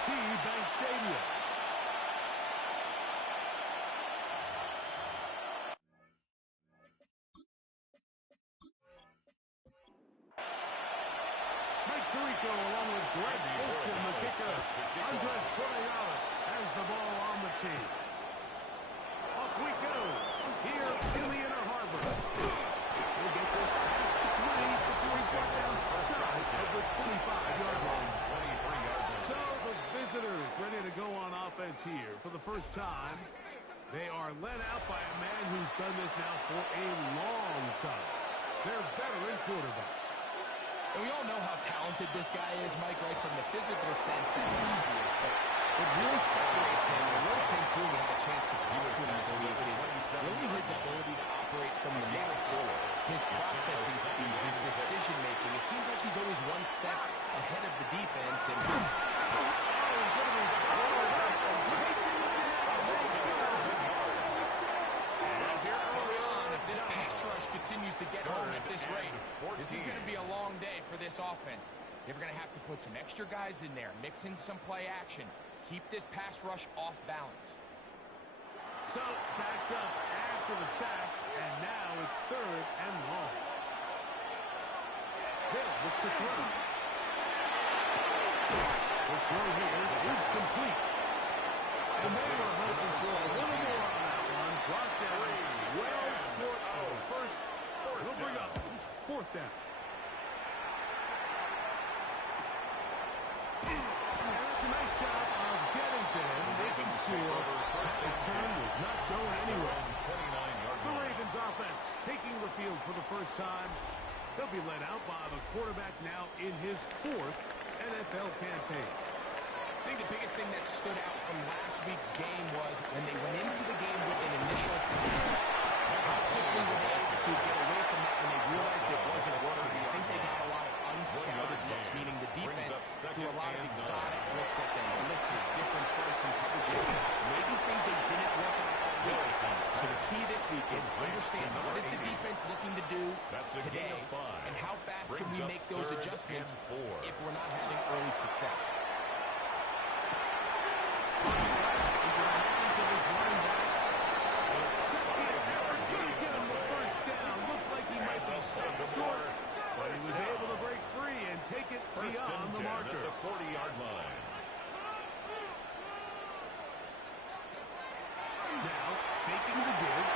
M&T Bank Stadium. Mike Tirico along with Greg Olson, the kicker. Andres Correales has the ball on the tee. Off we go here in the Inner Harbor. We'll get this past the 20 before he's brought down side of the 25-yard line. So the visitors ready to go on offense here for the first time. They are led out by a man who's done this now for a long time. Their veteran quarterback. And we all know how talented this guy is, Mike, right? From the physical sense, that's obvious, but what really separates him, and what I think we had a chance to talk to him this week, is really his ability to operate from the neck forward. His processing speed, his decision-making. It seems like he's always one step ahead of the defense, and this pass rush continues to get home at this rate. This is going to be a long day for this offense. They're going to have to put some extra guys in there, mix in some play action, keep this pass rush off balance. So, backed up after the sack, and now it's 3rd and long. Hill with the throw. The throw here is complete. And they were hoping for a little more on that one. Brought down well short of the first. It'll bring up 4th down. And that's a nice job of getting to him, making sure the turn was not going anywhere. The Ravens offense taking the field for the first time. They'll be led out by the quarterback now in his 4th NFL campaign. I think the biggest thing that stood out from last week's game was when they went into the game with an initial how quickly were they able to get away from that when they realized it wasn't working. I think they got a lot of unscouted looks, meaning the defense threw a lot of exotic looks at them, blitzes, different fronts and coverages, maybe things they didn't look at all week. So the key this week is understand what is the defense looking to do today, and how fast can we make those adjustments if we're not having early success. But he was able to break free and take it beyond the marker. At the 40-yard line. Now, faking the give.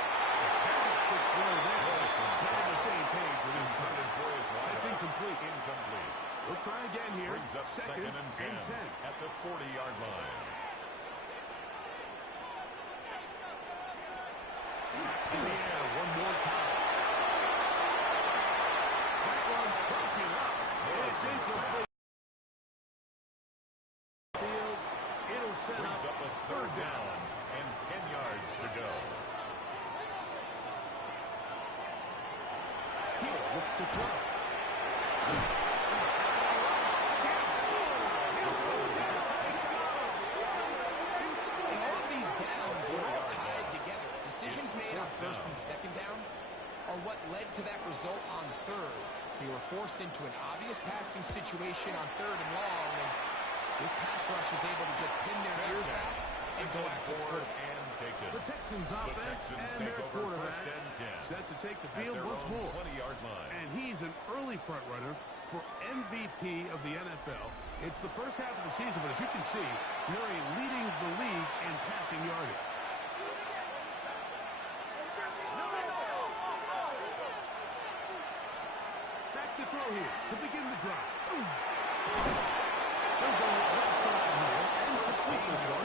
Very quick throw there. On the same page with his time. That's incomplete. We'll try again here. Brings up 2nd and 10 at the 40-yard line. In the air one more time. That one broken up. It's incomplete. It'll set up a 3rd down and 10 yards to go. Hill with the throw. And all of these downs were all tied together. Decisions made on 1st and 2nd down are what led to that result on 3rd. They were forced into an obvious passing situation on 3rd and long, and this pass rush is able to just pin their ears back and go after the and take it. The Texans offense and their quarterback set to take the field once more. 20-yard line. And he's an early front runner for MVP of the NFL. It's the first half of the season, but as you can see, Murray leading the league in passing yardage. Back to throw here to begin the drive. They'll go left side here and complete this one.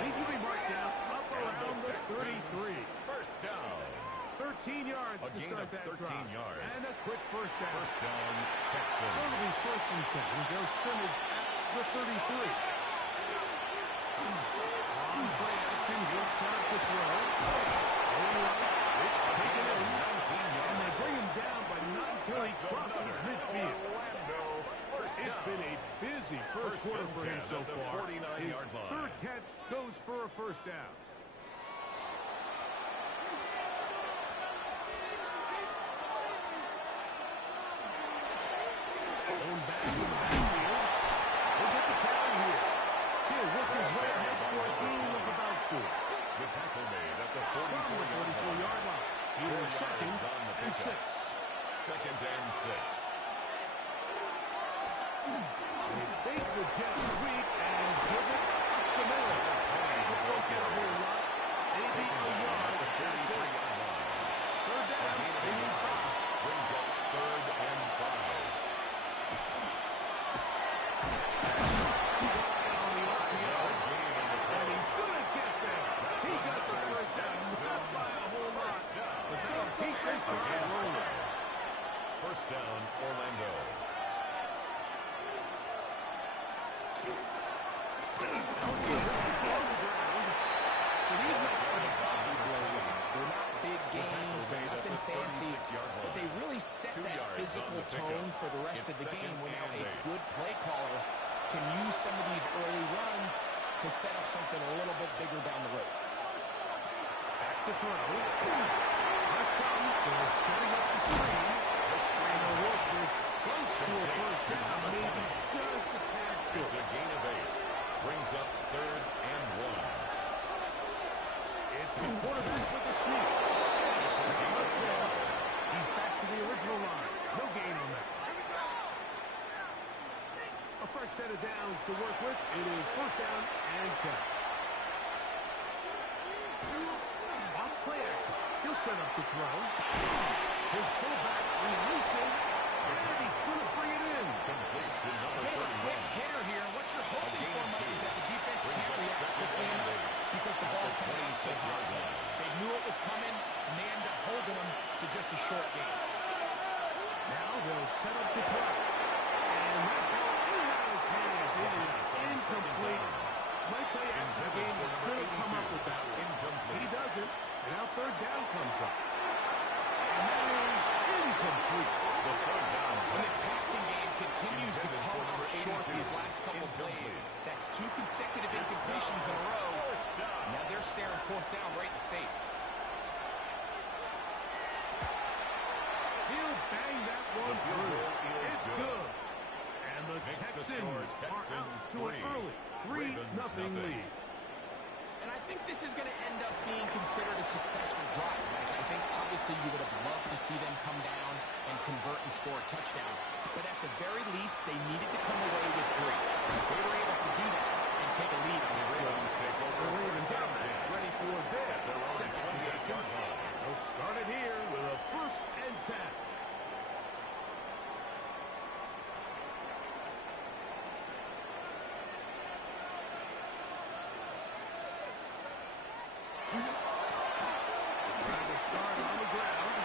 He's going to be marked down up around the 33. First down. 13 yards to start that drive. Yards. And a quick first down. First down, Texans. So it'll be 1st and 10. They'll scrimmage at the 33. On play action, he'll set up to throw. It's taken in. And they bring him down, but not until he crosses midfield. It's been a busy first quarter for him so far. His 3rd catch goes for a first down. Going back to the backfield. We'll get the carry here. So these might be the body blow wins. They're not big games, they're nothing fancy, but they really set that physical tone for the rest of the game when now a good play caller can use some of these early runs to set up something a little bit bigger down the road. Back to throw. Rush comes for setting up the screen. The screen will work this close to a first down, maybe just a tad short. It's a gain of 8. Brings up 3rd and 1. It's the quarterback with the sneak. It's a gain of 12. He's back to the original line. No gain on that. A fresh set of downs to work with. It is first down and 10. Off play action. He'll set up to throw. His fullback releasing. And he's going to bring it in. Complete to number Hey, a quick 31. hitter here. What you're hoping for, Mike, is that the defense can't react quickly enough because the ball's coming in so hard. They knew it was coming, and they end up holding them to just a short game. Now they'll set up to throw. And that ball in and out of his hands. It is incomplete. Might tell you after the game, he should have come up with that one. He doesn't, and now third down comes up. And that is incomplete. The third down. When this passing game continues to come up short these last couple plays, that's 2 consecutive incompletions in a row. Now they're staring fourth down right in the face. He'll bang that one through. It's good. And the Makes the Texans score are out to an 3. early 3-0 lead. And I think this is going to end up being considered a successful drive. I think obviously you would have loved to see them come down and convert and score a touchdown. But at the very least, they needed to come away with 3. They were able to do that and take a lead on the Ravens. The Ravens offense ready for their second possession. They'll start it here with a 1st and 10. Start on the ground.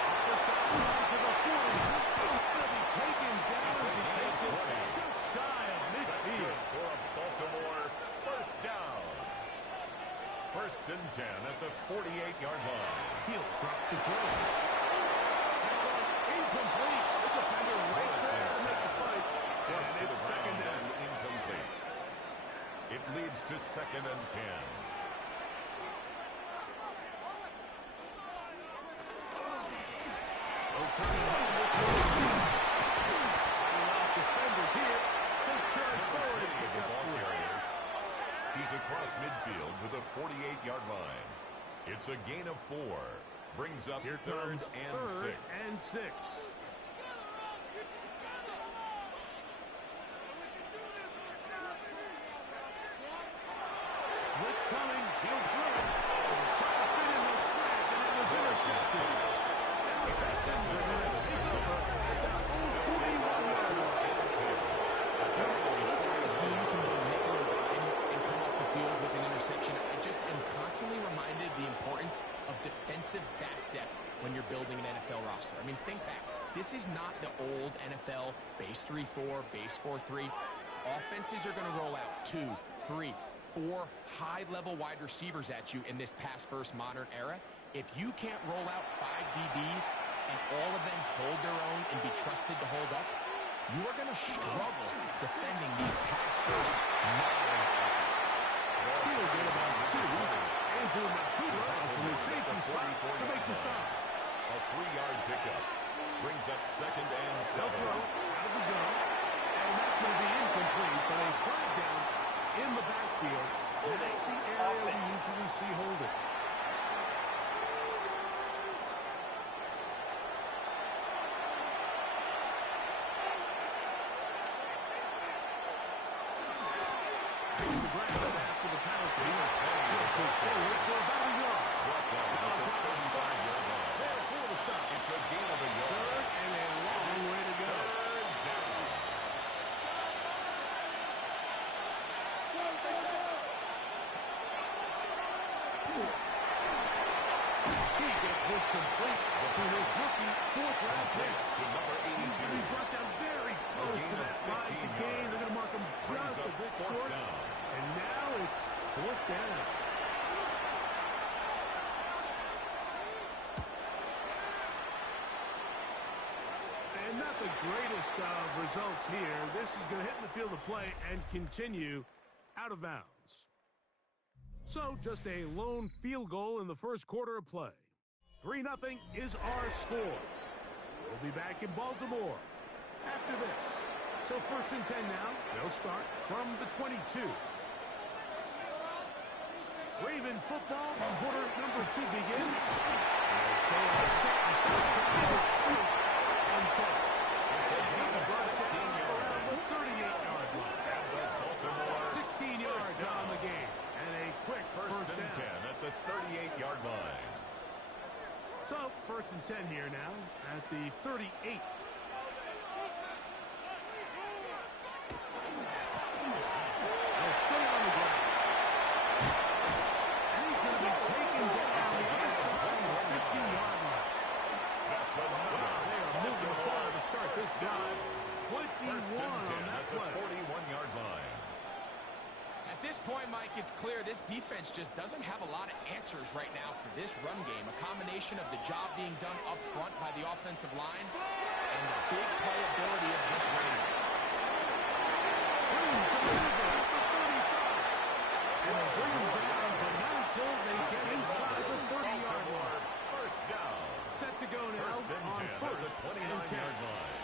Off the sideline to the 40. Going to be taken down as he takes it just shy of midfield. For a Baltimore first down. 1st and 10 at the 48-yard line. He'll drop to throw. That one incomplete. The defender right there to make the fight. Toss And to the it's second ground down. and incomplete. It leads to 2nd and 10. Defenders here. They charge forward and pick up Ball 3. carrier. He's across midfield to the 48-yard line. It's a gain of 4. Brings up Here 3rd comes and 3rd 6. and 6. Blitz coming. He'll throw it. Try to fit in the slant, and it was intercepted. And the Texans are going to take over at their own 41 yards. Anytime a team can use a nickel or dime and come off the field with an interception, I just am constantly reminded the importance of defensive back depth when you're building an NFL roster. I mean, think back. This is not the old NFL base 3-4, base 4-3. Offenses are going to roll out 2, 3, 4 high-level wide receivers at you in this pass-first modern era. If you can't roll out 5 DBs and all of them hold their own and be trusted to hold up, you are going to struggle defending these pass-first modern offenses. He'll get about 2. Andrew Makuta from the safety spot to make the stop. A 3-yard pickup. Brings up 2nd and 7. They'll throw out of the gun. And that's going to be incomplete, but a flag down in the backfield. And that's the area we usually see holding. To the ground after the penalty. He'll push forward for about a yard. Brought down at the 35-yard line. There for the stop. It's a gain of a yard. 3rd and a long way to go. 3rd down. He gets this complete to his rookie 4th-round pick. To number He's going to be 82. brought down very close to that line to gain. They're going to mark him just a blitz here. This is going to hit in the field of play and continue out of bounds. So just a lone field goal in the first quarter of play. 3-0 is our score. We'll be back in Baltimore after this. So 1st and 10 now. They'll start from the 22. Raven football, quarter number 2 begins. They are set to start first and 10. It's a gain of 16 yards around the 38-yard line. 16 yards on the game. And a quick first and 10 at the 38-yard line. So, 1st and 10 here now at the 38. They'll stay on the ground. And he's going to be taken down on the other side of the 50-yard line. That's wow, they are moving the ball to start this drive. 21 on that play. 41-yard line. At this point, Mike, it's clear this defense just doesn't have a lot of answers right now for this run game. A combination of the job being done up front by the offensive line and the big playability of this running back. And they bring him down, but not until they get inside the 30-yard line. First down. Set to go now on 1st and 10. Line.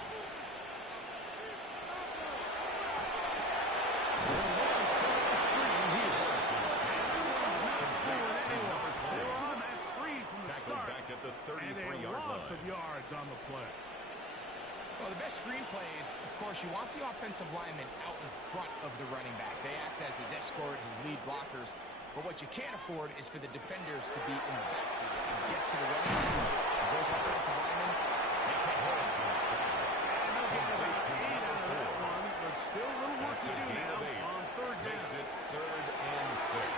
At the 33-yard line. Of yards on the play. Well, the best screen plays, of course, you want the offensive lineman out in front of the running back. They act as his escort, his lead blockers. But what you can't afford is for the defenders to be in the backfield and get to the running back. Those offensive linemen, they can't hold us. And they'll get about 8 out of that one, but still a little work to do now on 3rd down. Makes it 3rd and 6.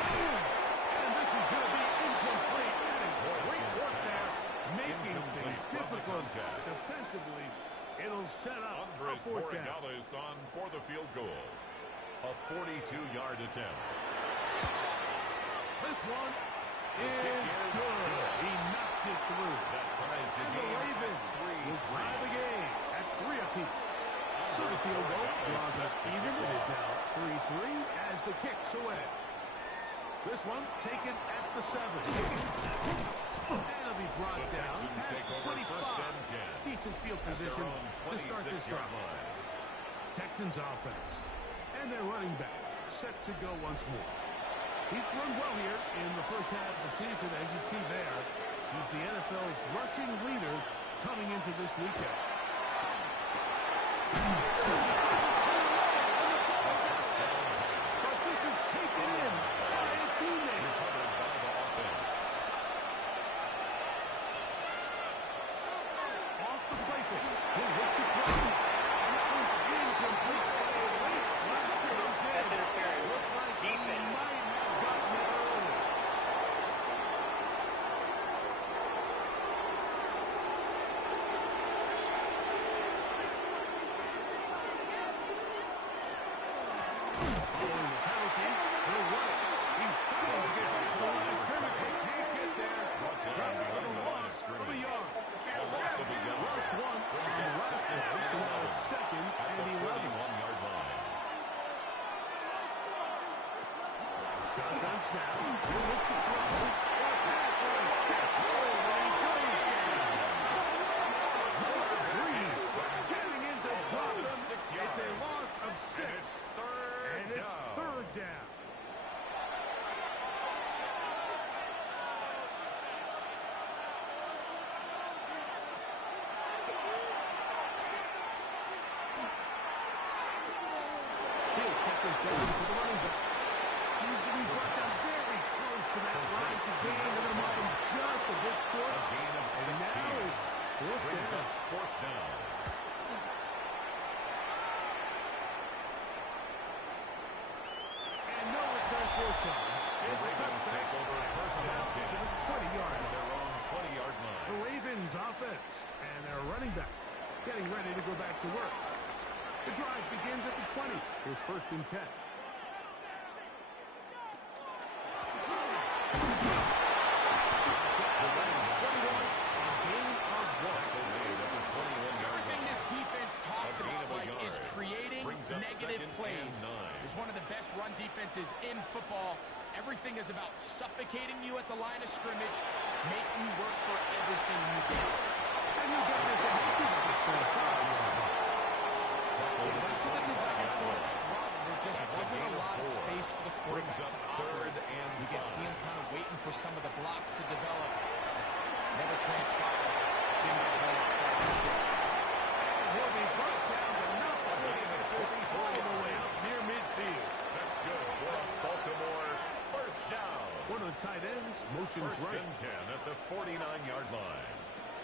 And this is going to be incomplete. That is great work there, making things difficult defensively. It'll set up a 4th down. On for the field goal. A 42-yard attempt. This one is good. He knocks it through. That ties the and game. the Ravens will tie the game at 3 apiece. So the field goal draws us even. It is now 3-3 as the kick's away. This one taken at the 7. And it'll be brought down past the 25. Decent field position to start this drive. Texans offense. And their running back set to go once more. He's run well here in the first half of the season, as you see there. He's the NFL's rushing leader coming into this weekend. But this is taken in by a teammate. Off the play fake. He'll look to throw. And that one's incomplete. That's interference. Looked like he Defense. might have gotten it early. Following the penalty, he'll run it. He's trying to get back to the line of scrimmage. He can't get there. Drop for the loss of a yard. Lost one, and the last one. So now it's 2nd and 11. 31-yard line. Shotgun snap. He'll look to throw. The pass rush. Catch hold, and he goes down. Breeze getting into drop them. It's a loss of 6. And it's 3rd down. He'll kick this down to the running back. He's getting brought down very close to that line to gain. They're going to mark him just a bit short. A gain of 16. And now it's 4th Brings down. up 4th down. And no return 4th down. It's a touchdown. Take over 1st and 10. To the 20-yard line. Their own 20-yard line. The Ravens offense and their running back getting ready to go back to work. The drive begins at the 20. Here's 1st and 10. Everything this defense repetitive plays. and 9. Is one of the best run defenses in football. Everything is about suffocating you at the line of scrimmage, making you work for everything you get. And you get this a healthy number so far. They went to the designed quarterback run, and there just wasn't a lot of space for the quarterback to operate. You can see him kind of waiting for some of the blocks to develop. Never transpired. Didn't get a whole lot farther this year. And he'll be brought down to not before he gets this all the way up near midfield. That's good for a Baltimore first down. One of the tight ends motions First right. and 10 at the 49-yard line.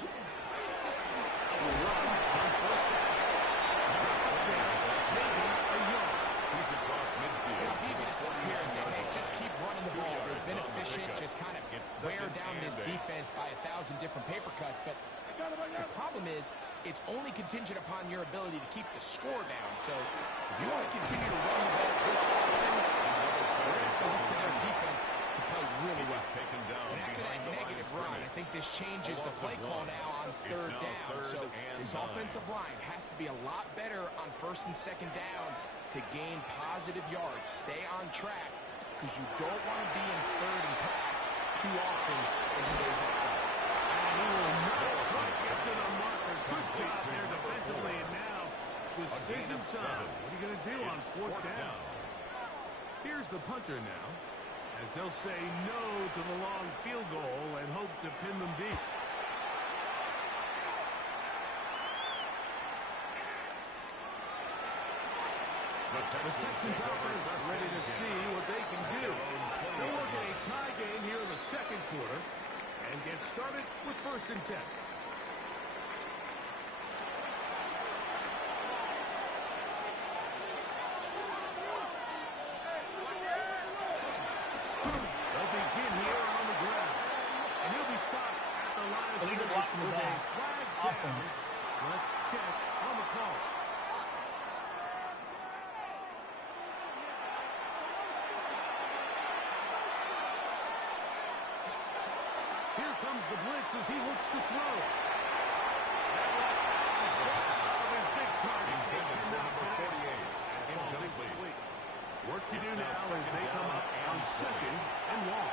A run on first down. Maybe a yard. He's across midfield. It's easy to sit here and say, hey, just keep running the ball. They've been efficient, just kind of wear down this defense by 1,000 different paper cuts. But the problem is, it's only contingent upon your ability to keep the score down. So if you want to continue to run the ball this often, they're going to have to look to their defense to play really well. Taken down And after that negative run, I think this changes the play call now on third down. So this offensive line has to be a lot better on first and second down to gain positive yards. Stay on track because you don't want to be in third and pass too often in today's NFL. And he will not quite get to the marker. Good job there defensively. And now decision time. What are you going to do on fourth down? Here's the punter now, as they'll say no to the long field goal and hope to pin them deep. The Texans offense ready to see what they can do. They'll look at a tie game here in the second quarter and get started with first and 10. They'll begin here on the ground. And he'll be stopped at the line of Illegal scrimmage block from the with a back. flag down. Offense. Let's check on the call. Here comes the blitz as he looks to throw. Of his big target. Intended for number 48. Incomplete. Work to do now as they come up on second and long.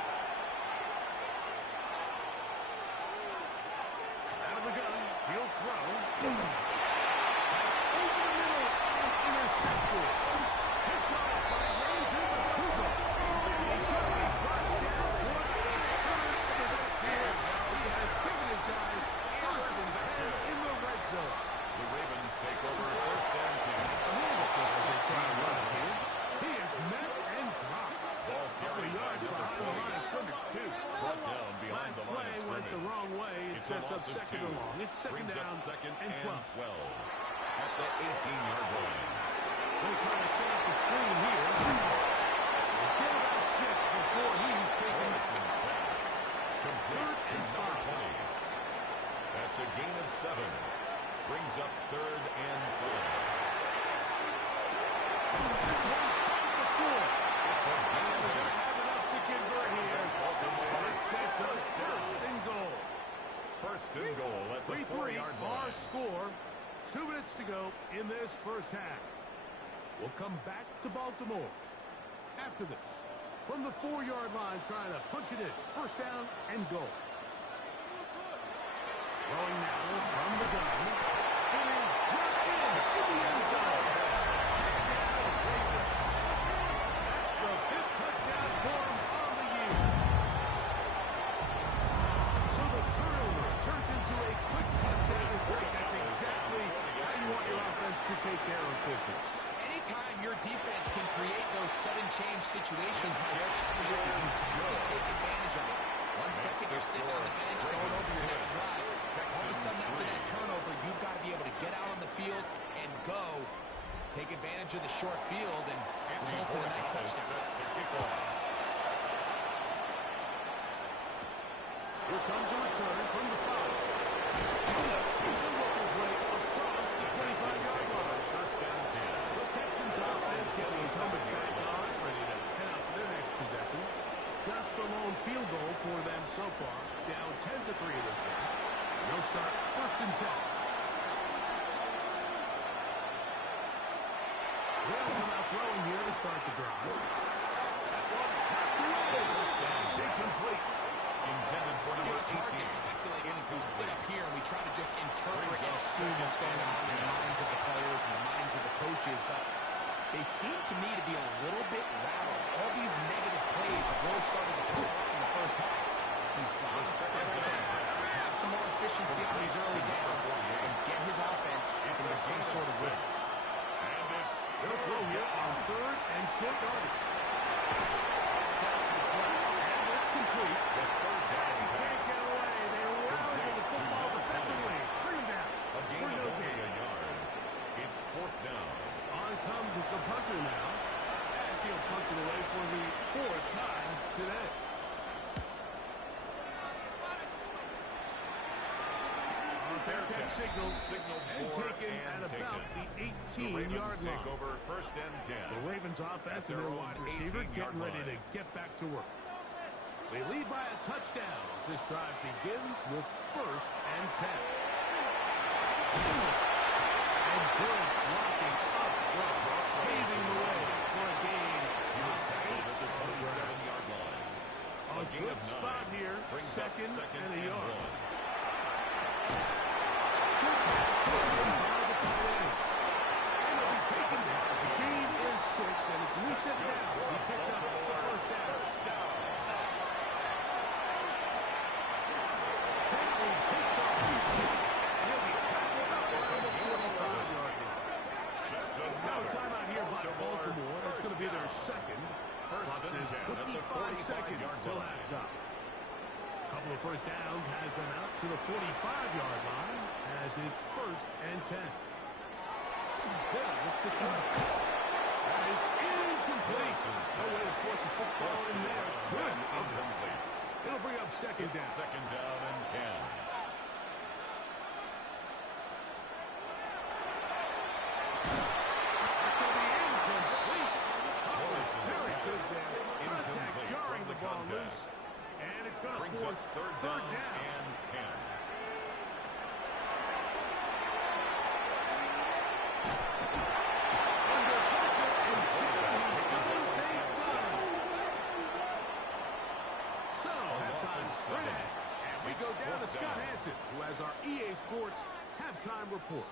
Out of the gun, he'll throw. That's over the middle and intercepted. Picked off by Ranger the Cougar. He's going to be brought down for a third of the best here. He has given his guys first and 10 in the red zone. The Ravens take over first and 10. A little bit closer to try to run it here. He is met and dropped. Ball Couple carried by yards number behind the 40. line of scrimmage, too. Brought down behind Last the line play of went the scrimmage. wrong way. It It's a sets up loss of second 2. and long. It's second Brings down up second and 12. 12 at the 18-yard line. They'll try to set up the screen here. Get about 6 before he's taken. Morrison's pass. Complete to and number 5. 20. That's a gain of 7. Brings up third and 4. This one from the floor. It's a gain of They're going to 8. have enough to convert here. Baltimore But it sets up first down. first and goal. First and goal at the 3-3 4-yard our line. score. 2 minutes to go in this first half. We'll come back to Baltimore after this. From the 4-yard line, trying to punch it in. First down and goal. Throwing now from the gun. It is dropped in the end zone. That's the 5th touchdown for him on the year. So the turnover turns into a quick touchdown break. That's exactly how you want your offense to take care of business. Anytime your defense can create those sudden change situations, absolutely, you can take advantage of it. 1 second, you're sitting on the bench going over your next drive. All of a sudden, after that turnover, you've got to be able to get out on the field and go. Take advantage of the short field and result in a nice touchdown. Set to kick off. Here comes a return from the 5. He'll work his way across the 25-yard line. First and 10. The Texans offense getting his helmet back on, ready to head out for their next possession. Just a lone field goal for them so far. Down 10-3 in this one. No start, first and 10. They'll come out throwing here to start the drive. That one packed away. Incomplete. Intended for number It's hard 18. to speculate when we sit up here and we try to just interpret and assume what's going on in the minds of the players and the minds of the coaches, but they seem to me to be a little bit rattled. All these negative plays have really started to come out in the first half. He's got to settle down, have some more efficiency on these early downs, and get his offense into some sort of rhythm. And it's They'll throw here on third and short yardage. And it's complete. the third down Can't pass. get away. They rally to the football defensively. Bring him down A gain for of no only gain. a yard. It's fourth down. On comes the punter now, as he'll punch it away for the fourth time today. Fair catch signal and for taken and at taken. about the The 18-yard Ravens take line. over first and 10. The Ravens offense and their their own wide receiver 18-yard getting ready to line. get back to work. They lead by a touchdown as this drive begins with first and 10. And good blocking up front, paving the way for a gain. He was tackled at the 27-yard line. A gain good of 9 spot here, brings up second and a yard. 1. The gain is 6, and it's loose and down. He picked up the first down. Bentley takes off. And he'll be tackled up on the 45-yard line. That's Now another. timeout here by Baltimore. It's going to be their second. First Clock and says 10 at the 25 seconds 45-yard till line. halftime. Couple of first downs has them out to the 45-yard line as it's first and 10. They'll look to throw. That is incomplete. No way to force a football in there. Good. Incomplete. It'll bring up second down. Second down and 10. It's going to be incomplete. Oh, it's very good there. Contact Incomplete jarring from the the ball contact. loose. And it's going to Brings force up third down and 10. Under pressure and so, halftime spread. And we go down to Scott Hanson, who has our EA Sports halftime report.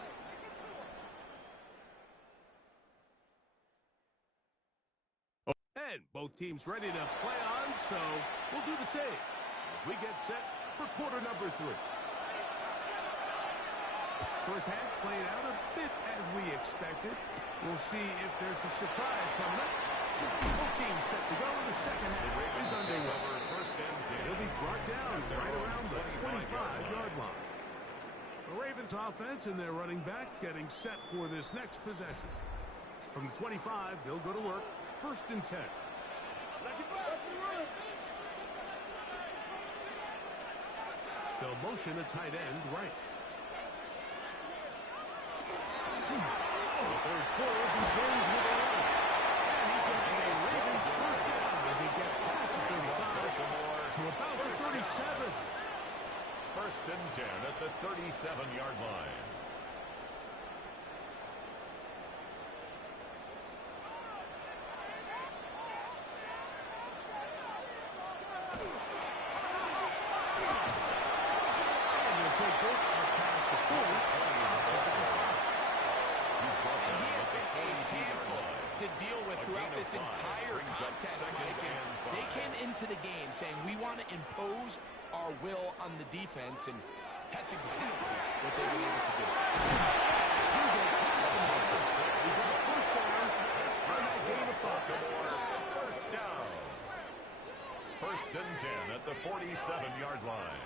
And both teams ready to play on, so we'll do the same as we get set for quarter number 3. First half played out a bit as we expected. We'll see if there's a surprise coming up. Both teams set to go. The second half is underway. First and 10. He'll be brought down right around the 25-yard line. The Ravens offense and their running back getting set for this next possession. From the 25, they'll go to work. First and 10. They'll motion a tight end right. The third quarter begins with a run. And he's going to get a Ravens first down as he gets past the 35 to about the 37. First and 10 at the 37-yard line. And they'll take this up past the 40. He has been a handful to deal with throughout this entire contest, Mike. And they came into the game saying, we want to impose our will on the defense, and that's exactly what they've been able to do. First down. First and 10 at the 47-yard line.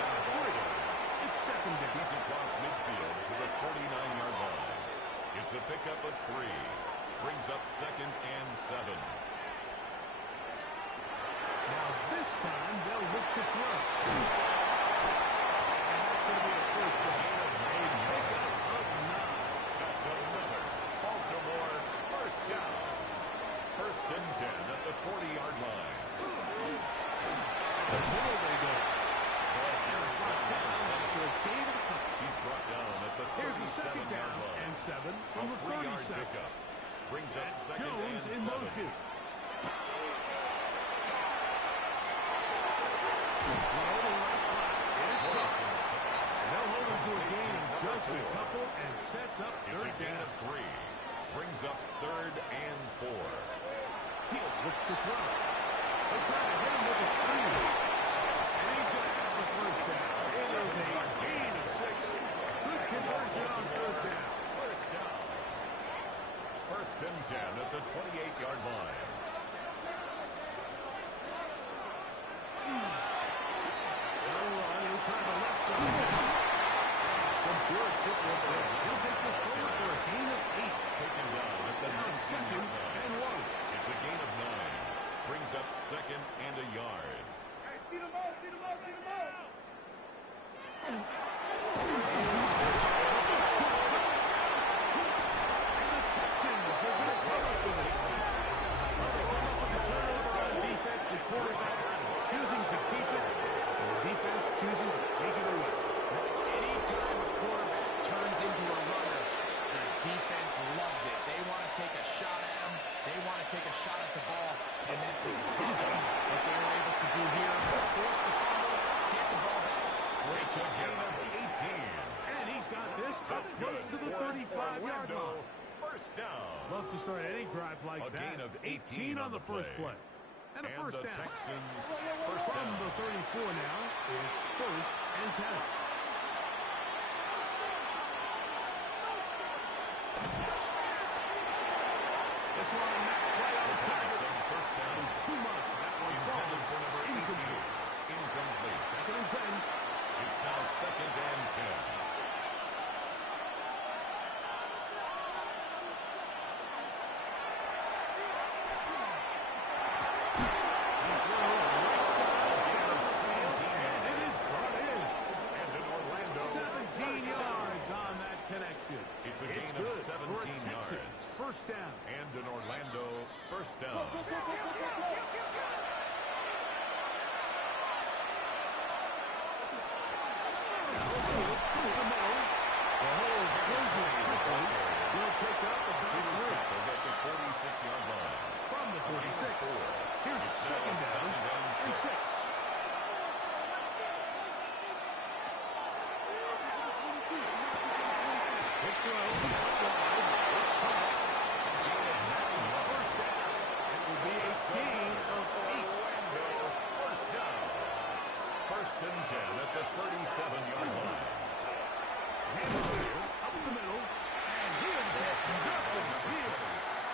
It's second down. He's across midfield to the 49-yard line. It's a pickup of 3. Brings up second and 7. Now this time they'll look to throw. And that's going to be a first down. A pickup of 9. That's another Baltimore first down. First and 10 at the The middle they go. And it's brought down after a gain of a couple. He's brought down at the Here's a second 37-yard down line. and 7 from A the 3-yard 37. pickup. Brings up That's second Jones and in 7. motion. They'll hold him to a gain of just a couple and sets up It's a third gain down. of 3. Brings up third and 4. He'll look to throw. They'll try to hit him with a screen. And he's going to have the first down. It is a gain of 6. Good conversion on third down. First down. First and 10 at the 28-yard line. They'll run. He'll try the left side. Some good footwork there. He'll take this forward for a gain of 8. Taken down at the Now it's 2nd 19-yard and line. 1. It's a gain of 9. Brings up second and a yard. Hey, see the ball, see the ball, see the ball. And the Texans are going to come up with it. Well, they come up with a turnover on defense. The quarterback choosing to keep it. And the defense choosing to take it away. Anytime a quarterback turns into a runner, the defense loves it. They want to take a shot at him. They want to take a shot at the ball, and that's exactly what they were able to do here. Force the fumble, get the ball back. Great It's a job. gain of 18. And he's got this up That's close good to the for 35-yard Orlando. line. First down. Love to start any drive like A that. gain of 18 on the first play. And a first the down. Texans first From down. the 34 now, it's first and 10. This one, that play on target. Some first down. Too much. That one Intended falls. for number 18. Incomplete. Incomplete. Second and 10. It's now second and 10. He throws right side. And it is brought in. And in Orlando, 17 yards on that connection. It's a It's gain of good 17 for Texans. yards. First down. And in Orlando, first down. Will pick up the He was back tackled at the 46-yard line. from the 46. Here's It's second now down second and and 6. Quick throw. Out wide. It's caught. First down. It will be a gain of 8. Orlando, first down. First and 10 at the 37-yard line. Hamilton up the middle. And he'll get nothing here.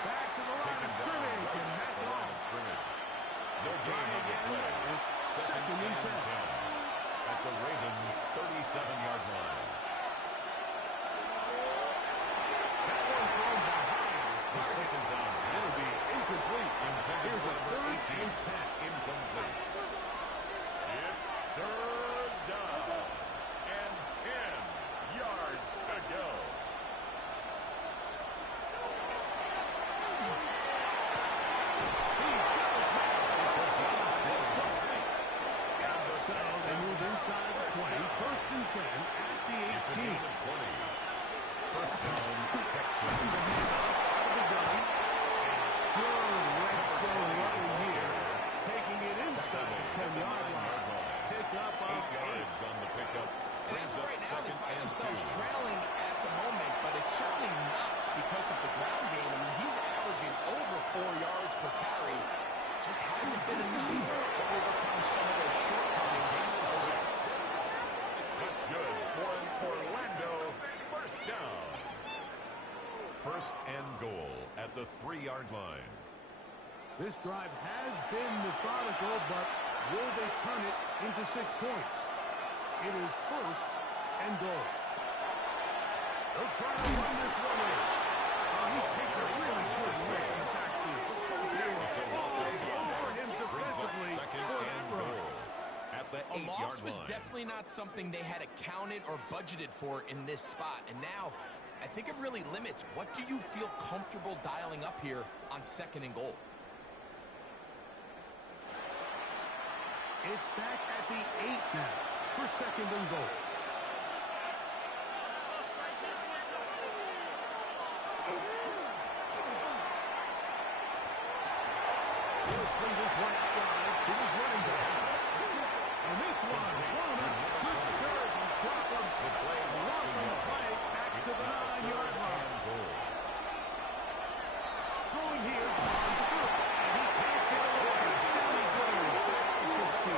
Back to the line of scrimmage. And that's The line all. of scrimmage. No Try gain on the again. play. It's second and 10. At the Ravens' 37-yard line. That one thrown behind is The second down. It'll be incomplete. Intended Here's for a number third 18. and 10. Incomplete. It's third down. And 10 yards to go. He's got his man. It's a solid play. It's complete. And the So they move inside the 20. First and 10 at the It's a 18. gain of 20. First down, Texans. The handoff out of the gun. Good red zone running here. Taking it inside the 10-yard line. Pick up of 8 yards on the pickup. And Brings as of up right now, they second find and themselves 2. trailing at the moment, but it's certainly not because of the ground game. I mean, he's averaging over 4 yards per carry. Just hasn't been enough to overcome some of those shortcomings. That's good for an Orlando first down. First and goal at the 3-yard line. This drive has been methodical, but will they turn it into 6 points? It is first and goal. They'll try to run this one in. He takes a really good look in the backfield. They were It's a loss all of 1. over him Brings up defensively second for that and run. goal at the A 8-yard loss was line. definitely not something they had accounted or budgeted for in this spot. And now, I think it really limits. What do you feel comfortable dialing up here on second and goal? It's back at the 8 now for second and goal. He'll swing this one out wide to his running back. And this one, blown up, good serve, and drop him. Loss on the play, back to the 9-yard line. Throwing here, on the throw, and he can't get away. Down he goes, 16.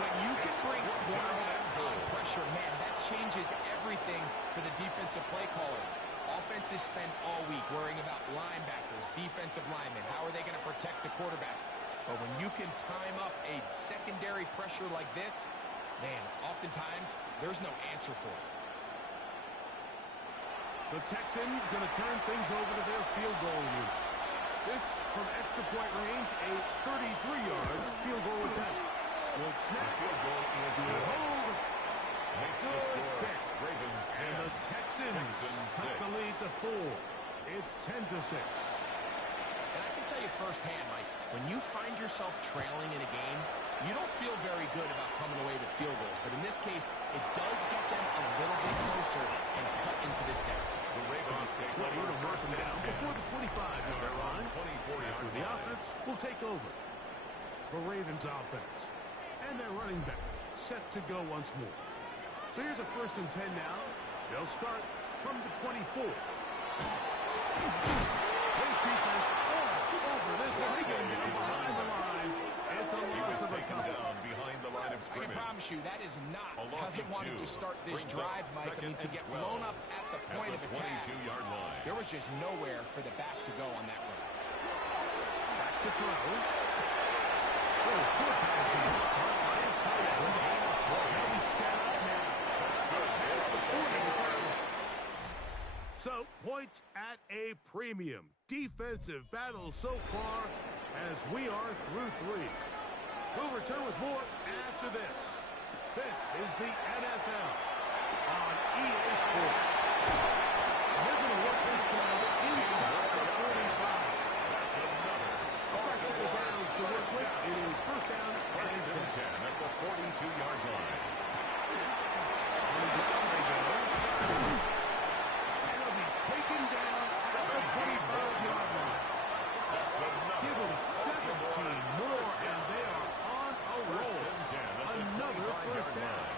When you can bring quarterbacks on pressure, man, that changes everything for the defensive play caller. Offenses spend all week worrying about linebackers, defensive linemen. How are they going to protect the quarterback? But when you can time up a secondary pressure like this, man, oftentimes there's no answer for it. The Texans going to turn things over to their field goal unit. This from extra point range, a 33-yard field goal attempt. Good snap. Field goal is Good hold. Makes the Good score. pick. Ravens 10. And the Texans cut the lead to 4. It's 10-6. And I can tell you firsthand, Mike, when you find yourself trailing in a game, you don't feel very good about coming away with field goals. But in this case, it does get them a little bit closer and cut into this deficit. The Ravens take over To mark first them down and 10. before the 25-yard line. 24-yard After the offense will take over. The Ravens offense. And their running back set to go once more. So here's a first and 10 now. They'll start from the 24. His defense all over this one. He getting down behind the line. It's a He loss was of a taken couple. down behind the line of I can scrimmage. promise you that is not A loss how they of wanted 2. to start this Brings drive, up Mike. I mean, to second get and blown 12 up at the point at of the attack. 22-yard line. There was just nowhere for the back to go on that one. Back to throw. Oh, short pass. Caught by his tight end. Now he's set up now. It's the 40. So, points at a premium. Defensive battle so far as we are through 3. We'll return with more after this. This is the NFL on EA Sports. They're going to work this down inside the 45. That's another. First set of downs to work with. It is first down First and and 10. 10 at the 42-yard line. On the ground they go. And they'll be taken down at the 25-yard line. That's another. Give them 17 more, and they are on a First roll. and 10 at the Another 25-yard first down. line.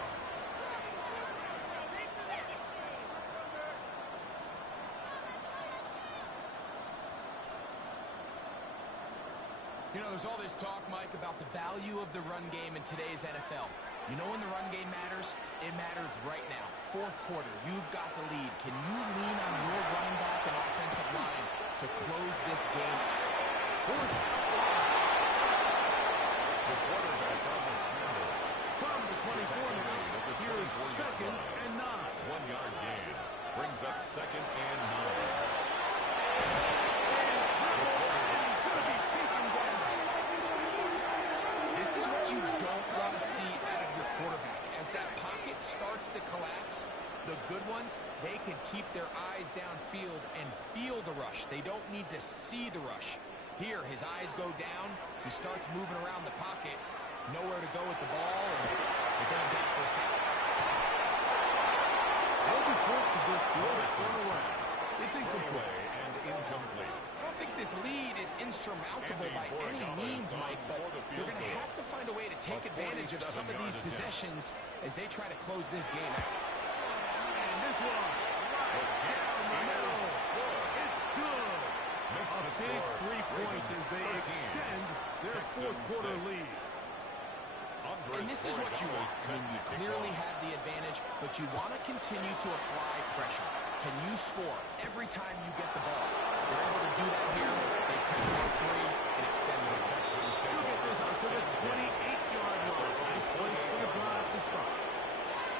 You know, there's all this talk, Mike, about the value of the run game in today's NFL. You know when the run game matters? It matters right now. Fourth quarter, you've got the lead. Can you lean on your running back and offensive line to close this game out? Forced out The quarterback on the scramble. from the 24 now. Here is second and 9. 1-yard gain. Brings up second and 9. This is what you don't want to see out of your quarterback. As that pocket starts to collapse, the good ones, they can keep their eyes downfield and feel the rush. They don't need to see the rush. Here, his eyes go down. He starts moving around the pocket. Nowhere to go with the ball, and they're going down for a second. They'll be forced to just throw this one away. It's incomplete. And incomplete. I don't think this lead is insurmountable by any means, Mike, but they're going to have to find a way to take advantage of some of these possessions as they try to close this game out. And this one, right down the middle. It's good. A big 3 points as they extend their fourth quarter lead. And this is what you want. I mean, you clearly have the advantage, but you want to continue to apply pressure. Can you score every time you get the ball? They're able to do that here. They take it for 3 and extend the Texans. They'll get this up to the 28-yard line. Nice place for the drive to start.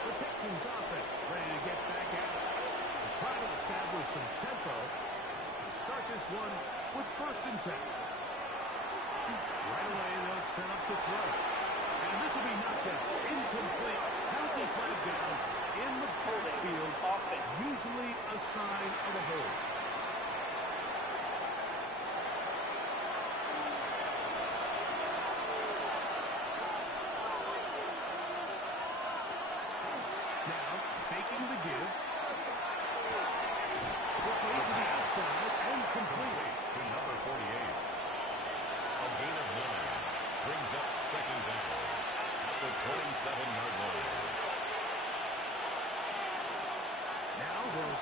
The Texans offense ready to get back at it. They try to establish some tempo as they start this one with first and 10. Right away, they'll set up to throw. And this will be knocked down. Incomplete. Penalty flag down in the backfield. Usually a sign of a hold.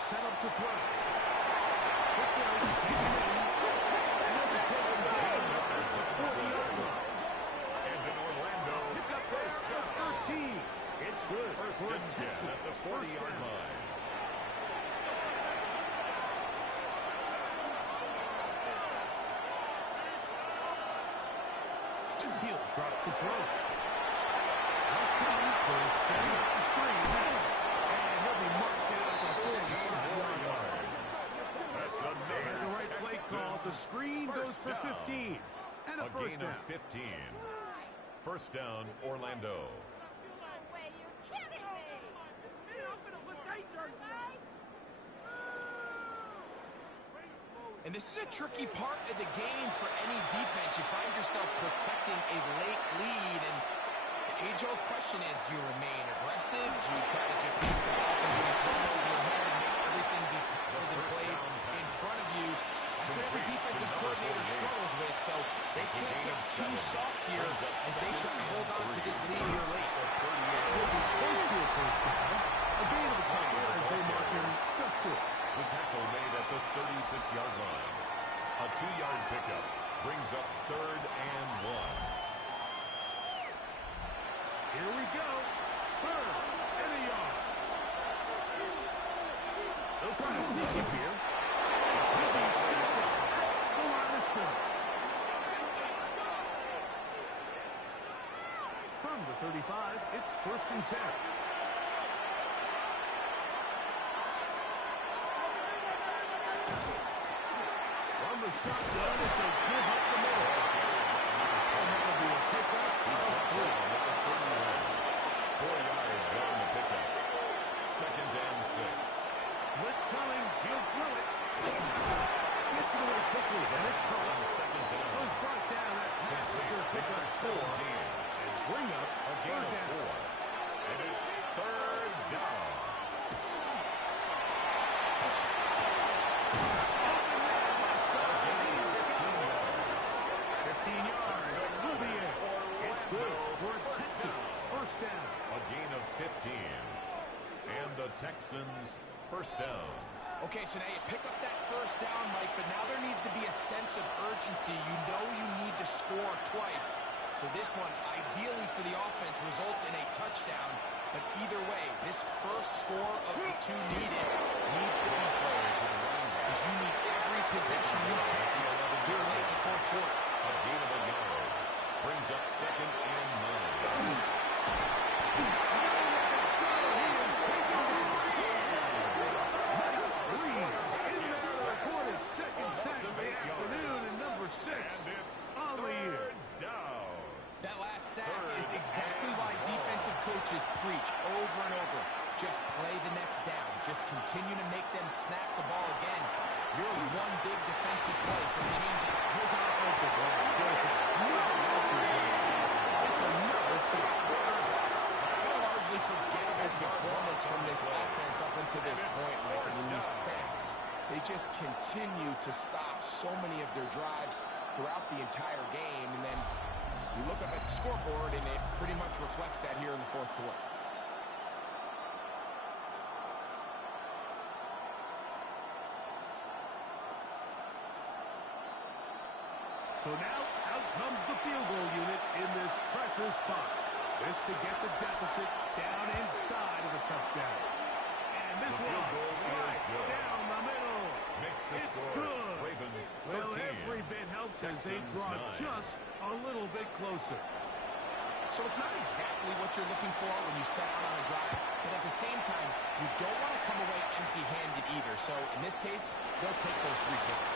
set up to throw. Quick throws, taken in. And they'll be taken down at the 40-yard line. And in Orlando, Pick up first down, 13. It's good. First for a and 10 Texan at the first 40-yard down. line. He'll drop to throw. Rush comes for a setting up the screen. And he'll be marked down at the 45-yard line. That's And another the right play Texan call. The screen goes for 15. And a A first gain down. of 15. First down, Orlando. No way, you're kidding me! I'm gonna put that jersey on. And this is a tricky part of the game for any defense. You find yourself protecting a late lead, and the age-old question is, do you remain aggressive? Do you try to just keep the ball from being thrown over your head and make everything be played in front of you? That's what every defensive coordinator struggles with, so they can't get too soft here as they try to hold on to this lead here late. He'll be close to a first down. A gain of a couple as they mark him just short. The tackle made at the 36-yard line. A 2-yard pickup brings up 3rd and 1. Here we go. 3rd and a yard. They'll try to sneak it here. He'll be stepped up at the line of scrimmage. From the 35, it's 1st and 10. From the shotgun, it's a give up the middle. And that'll be a pickup of 3. 4 yards on the pickup. 2nd and 6. Blitz coming. He'll throw it. Gets it away quickly. Then it's On caught. 2nd down. Goes brought down. That pass is going to pick up 4 and bring up A gain third of down. 4. And it's 3rd down. Texans first down. Okay, so now you pick up that first down, Mike, but now there needs to be a sense of urgency. You know you need to score twice. So this one, ideally for the offense, results in a touchdown. But either way, this first score of the 2 needed needs to be fast because you need every possession you can here late in the 4th quarter. A gain of a yard brings up 2nd and 9. On the year. Down. That last sack is exactly why defensive coaches preach over and over. Just play the next down. Just continue to make them snap the ball again. Here's one big defensive play from changing. Here's an offensive play. It's another sack. A largely forgettable performance from this offense up until this point, Mike. I mean, these sacks, they just continue to stop so many of their drives throughout the entire game, and then you look up at the scoreboard, and it pretty much reflects that here in the 4th quarter. So now, out comes the field goal unit in this pressure spot. This to get the deficit down inside of the touchdown. And this The field one, goal is right good. down the middle. Makes the It's score. good. Ravens 13. Well, every bit helps as they Texans draw 9. just a little bit closer. So it's not exactly what you're looking for when you set out on a drive, but at the same time, you don't want to come away empty-handed either. So in this case, they'll take those 3 points.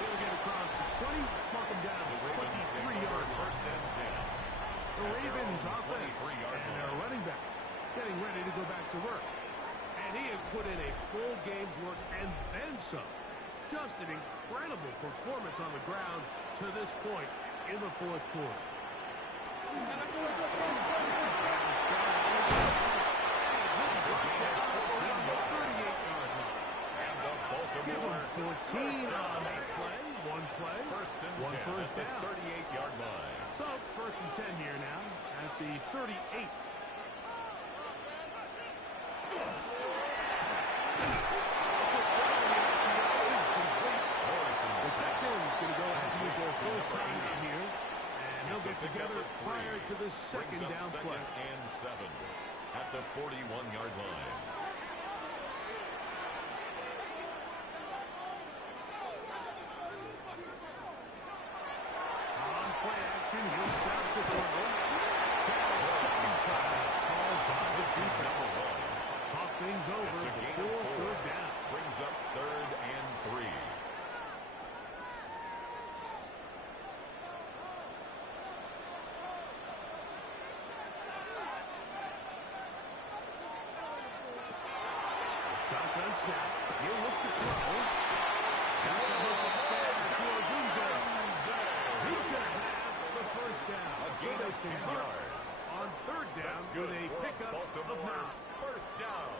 They'll get across the 20, mark them down The the Ravens take 23-yard over line. 1st and 10. The Ravens offense 23-yard and line. their running back getting ready to go back to work. And he has put in a full game's work and then some. Just an incredible performance on the ground to this point in the 4th quarter. Give him 14 on that play. One play. First and One 10 first at down. the 38-yard line. So, 1st and 10 here now at the 38. it together prior to the second down play. Second and 7 at the 41-yard line. On play action, he'll set to throw. Second time called by the defense. Talk things over before third down. Brings up 3rd and 3. Shotgun snap. He'll look to throw. Got the hook up there to Ogunjo. He's going to have the first down. A gain of 10 yards. On third down with a pickup of Baltimore, 9. first down.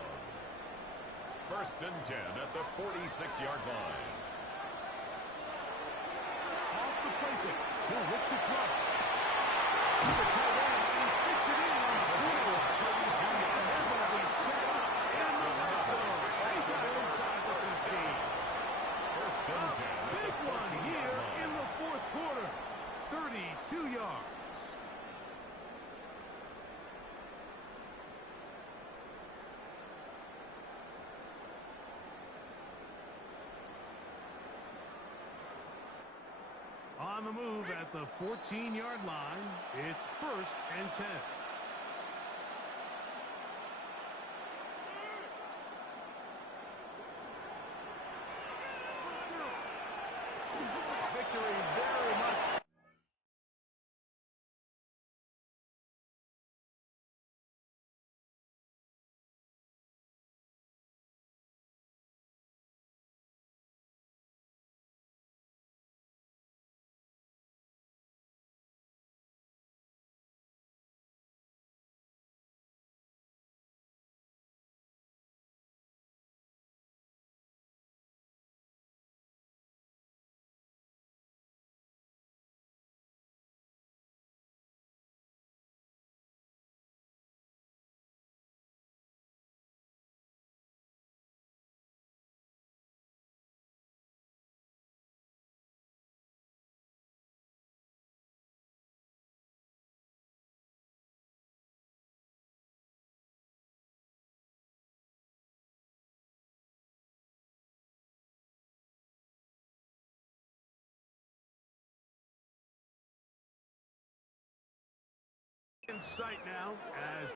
1st and 10 at the 46-yard line. Off the play fake. He'll look to throw. To the tight end. He fits it in on the corner. And they're going to be set up in the red zone. They got it inside the 15. 1st and 10 at Big the one 14-yard here line. in the fourth quarter. 32 yards. On the move at the 14-yard line, it's 1st and 10. Victory very much in sight now as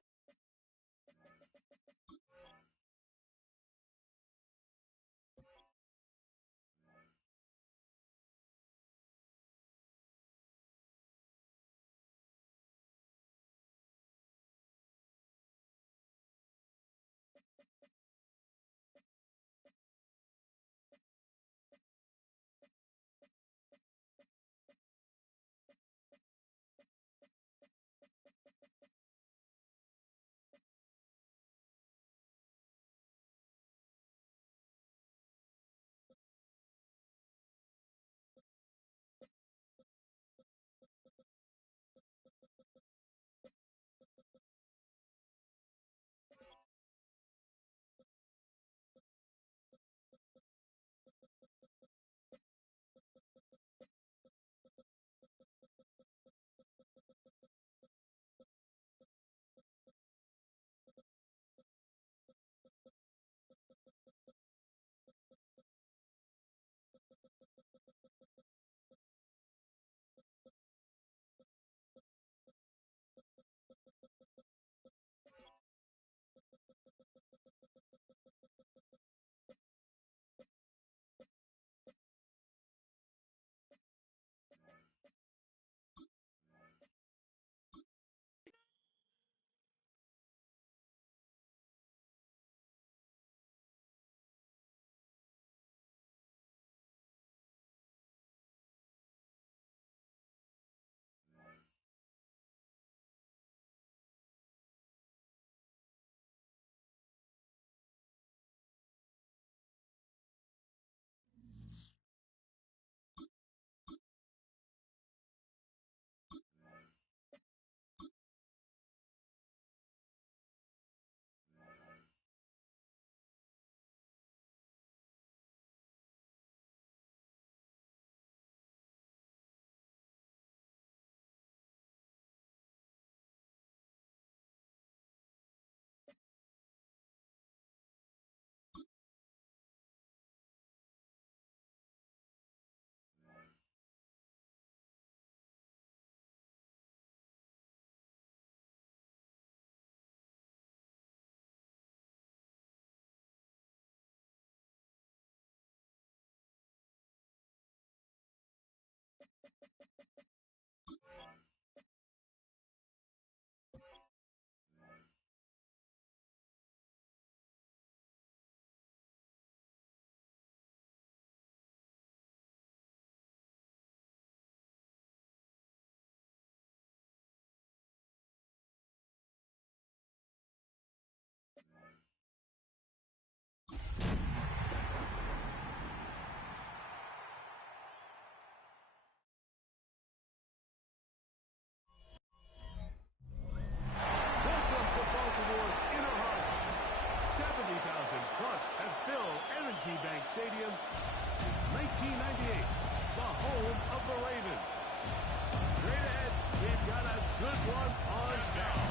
good one on down.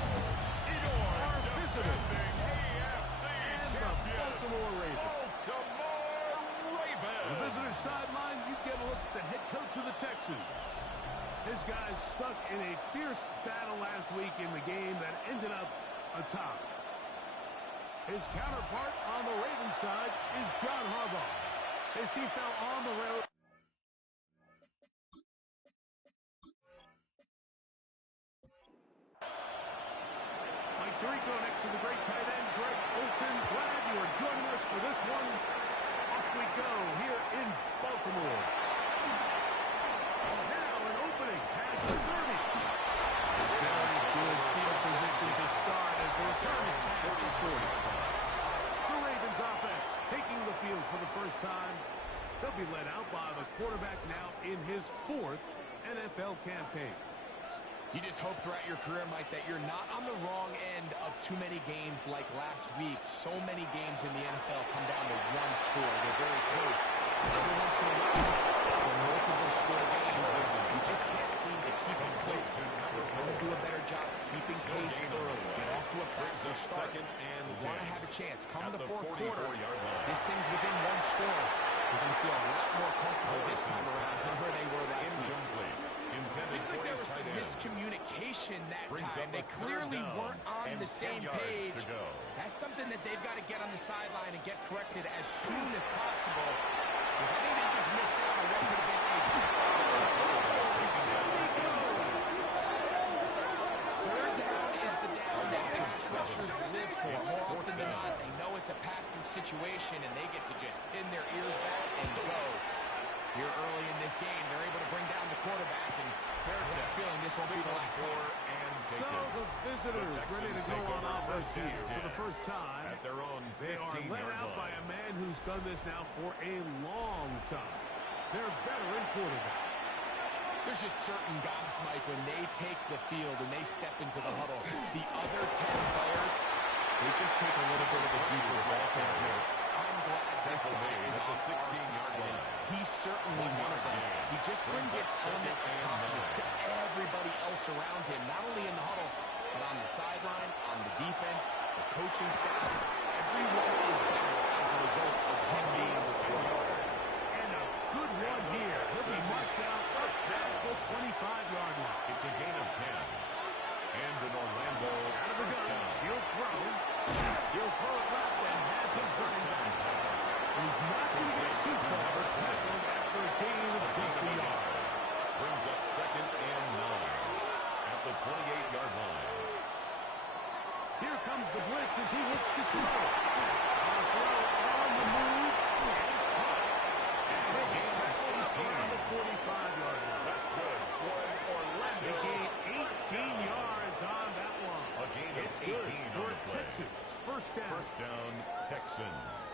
It's our visitor. And the Baltimore Ravens. The visitor sideline, you get a look at the head coach of the Texans. His guys stuck in a fierce battle last week in the game that ended up a tie. His counterpart on the Ravens side is John Harbaugh. His team fell on the road. Mike Tirico next to the great tight end, Greg Olsen. Glad you are joining us for this one. Off we go here in Baltimore. Now an opening past the 30. Very good field position to start as the return is past the 40. The Ravens offense taking the field for the first time. They'll be led out by the quarterback now in his 4th NFL campaign. You just hope throughout your career, Mike, that you're not on the wrong end of too many games like last week. So many games in the NFL come down to one score. They're very close. Every once in a while, the multiple score games, you just can't seem to keep them close. You're going to do a better job keeping pace early. Get off to a faster start. You want to have a chance. Come in the 4th quarter, this thing's within one score. You're going to feel a lot more comfortable this time around than where they were last week. Seems like there was some miscommunication that time. They clearly weren't on the same page. That's something that they've got to get on the sideline and get corrected as soon as possible. Because I think they just missed out on what could have been a third down is the down that pass rushers live for. More often than not, they know it's a passing situation, and they get to just pin their ears back and go. Here early in this game, they're able to bring down the quarterback, and they're feeling this won't be the last time. So the visitors ready to go on offense here for the first time. They are led out by a man who's done this now for a long time. Their veteran quarterback. There's just certain guys, Mike, when they take the field and they step into the huddle, the other 10 players, they just take a little bit of a deeper breath in here. I'm glad this guy is on the 16-yard line. He's certainly one of them. He just brings an element of confidence to everybody else around him, not only in the huddle, but on the sideline, on the defense, the coaching staff. Everyone is better as a result of him being the quarterback. And a good one here. He'll be marked down first down the 25-yard line. It's a gain of 10. And an Orlando out of the first gun. down. He'll throw it left and has his running back. And he's not going to get too far. Tackled after a gain of just a yard. Brings up 2nd and 9 at the 28-yard line. Here comes the blitz as he looks to throw. A throw on the move. And it's caught. It's a gain around the 45-yard line. That's good. Orlando. They gain 18 yards on that one. A gain of 18 for on the play. Texans. First down. First down, Texans.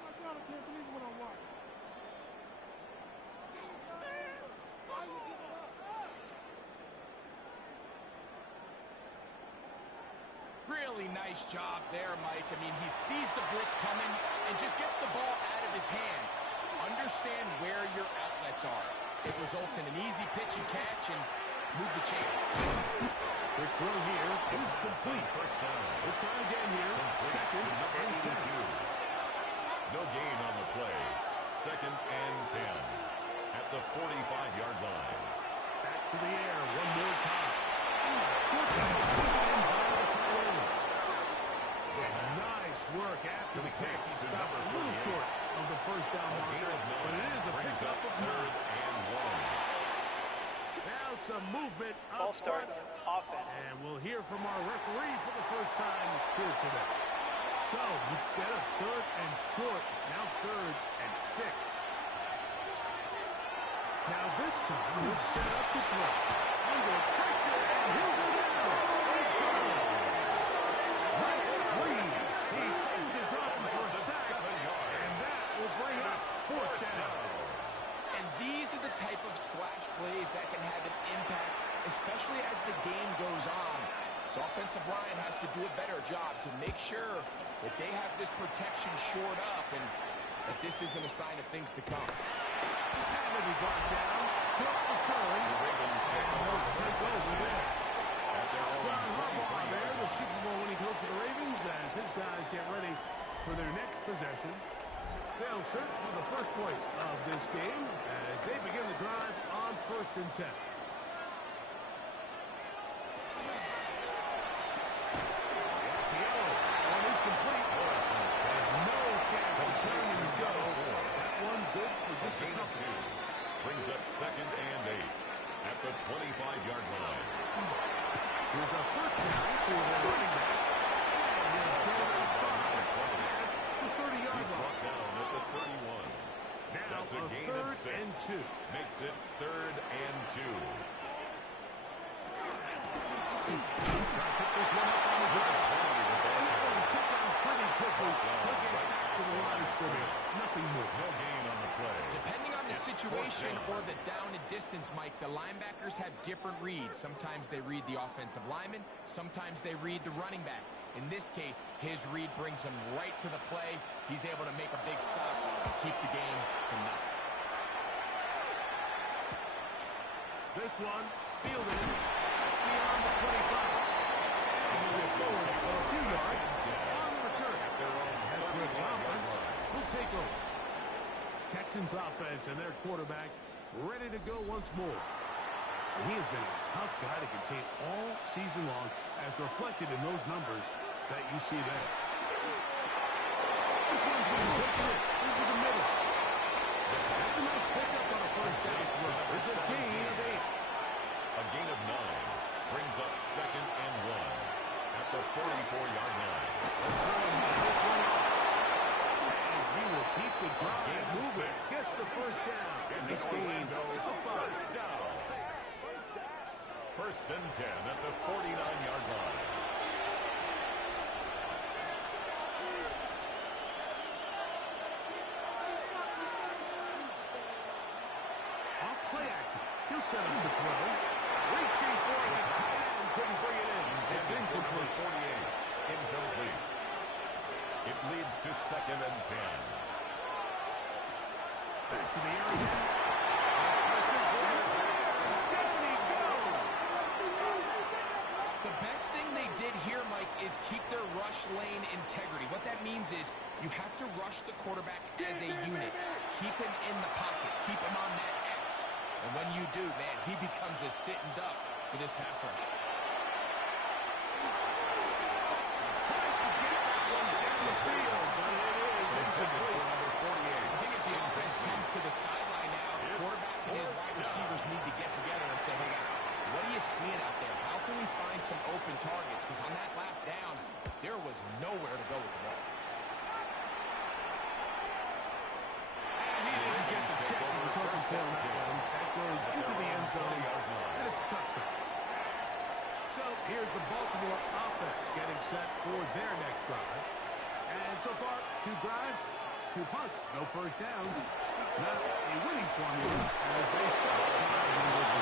My God, I can't believe what I watched. Why you give it up? Really nice job there, Mike. I mean, he sees the blitz coming and just gets the ball out of his hands. Understand where your outlets are. It results in an easy pitch and catch and move the chains. The throw here is complete. First down. We'll try again here. Second and 10. No gain on the play. 2nd and 10 at the 45-yard line. Back to the air one more time. Short down taken in by the tight end. Nice work after the catch. He stopped a little short of the first down marker, but it is a pickup of 9. And 1. Now some movement Ball up start, front. offense. And we'll hear from our referee for the first time here today. So instead of 3rd and short, it's now 3rd and 6. Now this time he'll set up to throw. Under pressure, and he'll go down. He's into dropping for a sack, and that will bring us 4th down. And these are the type of splash plays that can have an impact, especially as the game goes on. So offensive line has to do a better job to make sure that they have this protection shored up and that this isn't a sign of things to come. Had to be brought down. Short return. And no takeover there. and 10. Brings up second and 8 at the 25-yard line. Here's a first down for the running back. The 30-yard line. Brought down at the 31. Now that's a gain of 6. And 2. Makes it 3rd and 2. Pick this one up on the ground. And that one shut down pretty quickly. He'll get back to the line of scrimmage. Nothing more. No gain on the play. Depending on the situation or the down and distance, Mike, the linebackers have different reads. Sometimes they read the offensive lineman. Sometimes they read the running back. In this case, his read brings him right to the play. He's able to make a big stop and keep the game to nothing. This one, fielded beyond the 25. And he goes forward for a few yards on the return. That's where the offense will take over. Texans offense and their quarterback ready to go once more. And he has been a tough guy to contain all season long, as reflected in those numbers that you see there. This one's going to take it into the middle. That's a nice pickup on a first down throw. It's a gain of 8. A gain of 9 brings up second and 1 at the 44-yard line. This one up. And he will keep the drive moving. Gets the first down. And this game goes a first down. First and 10 at the 49-yard line. Off play action. He'll set up to throw. Reaching for the tight end. Couldn't bring it in. It's incomplete. 48. Incomplete. It leads to second and 10. Back to the air again. Down he goes. The best thing they did here, Mike, is keep their rush lane integrity. What that means is you have to rush the quarterback as a unit. Keep him in the pocket. Keep him on that X. And when you do, man, he becomes a sitting duck for this pass rush. Tries to get that one down the field, but it is incomplete. Number 48. I think as the offense comes to the sideline now, the quarterback and his wide receivers need to get together and say, hey, guys, what are you seeing out there? How can we find some open targets? Because on that last down, there was nowhere to go with the ball. And he didn't get the check he was hoping for on that one. That goes into the end zone, and it's a touchdown. So here's the Baltimore offense getting set for their next drive. And so far, 2 drives, 2 punts, no first downs. Not a winning formula as they start drive number 2.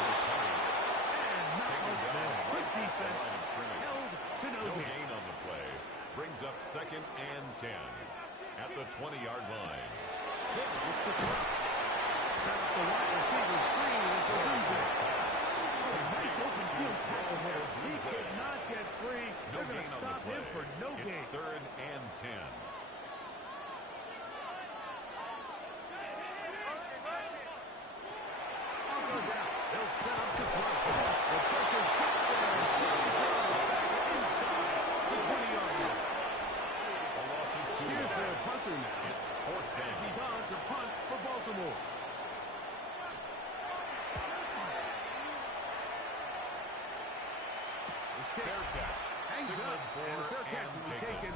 And not much there. Good defense, held to no gain. On the play. Brings up second and 10 at the 20-yard line. Set up the wide receiver screen, and it's a loser. Nice open field tackle there. He could not get free. They're going to stop him for no gain. It's 3rd and 10. They'll set up to throw. The pressure gets there. Inside the 20-yard line. A loss of 2. Here's their punter now. It's 4th down. As he's on to punt for Baltimore. Fair catch. Hangs up, and fair catch will be taken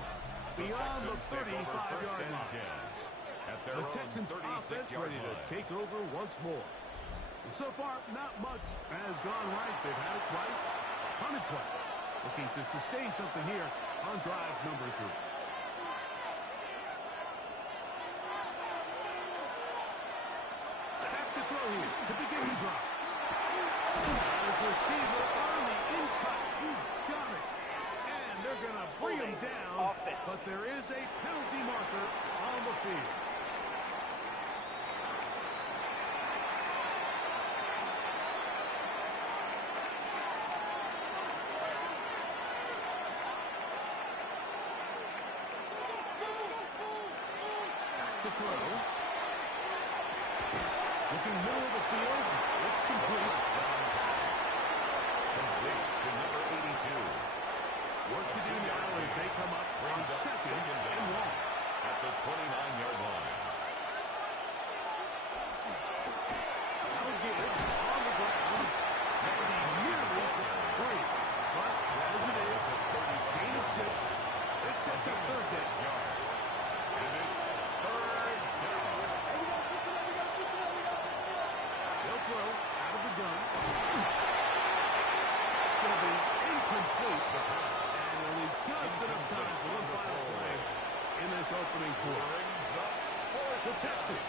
beyond the 35-yard line. The Texans offense ready to take over once more. And so far, not much has gone right. They've had it twice, punted twice. Looking to sustain something here on drive number 3. Back to throw here to begin the drive. As receiver on the in-cut, he's got it. And they're going to bring him down, but there is a penalty marker on the field. To throw. Looking middle of the field. It's complete. Complete to number 82. Work to do now as they come up on second and long. At the 29-yard line. That'll give it on the ground. That would be nearly free. But as it is, gain of 6. It sets up third down. And it's third down. They'll throw out of the gun. It's going to be incomplete. And it'll leave just enough time for one final play in this opening quarter. The Texans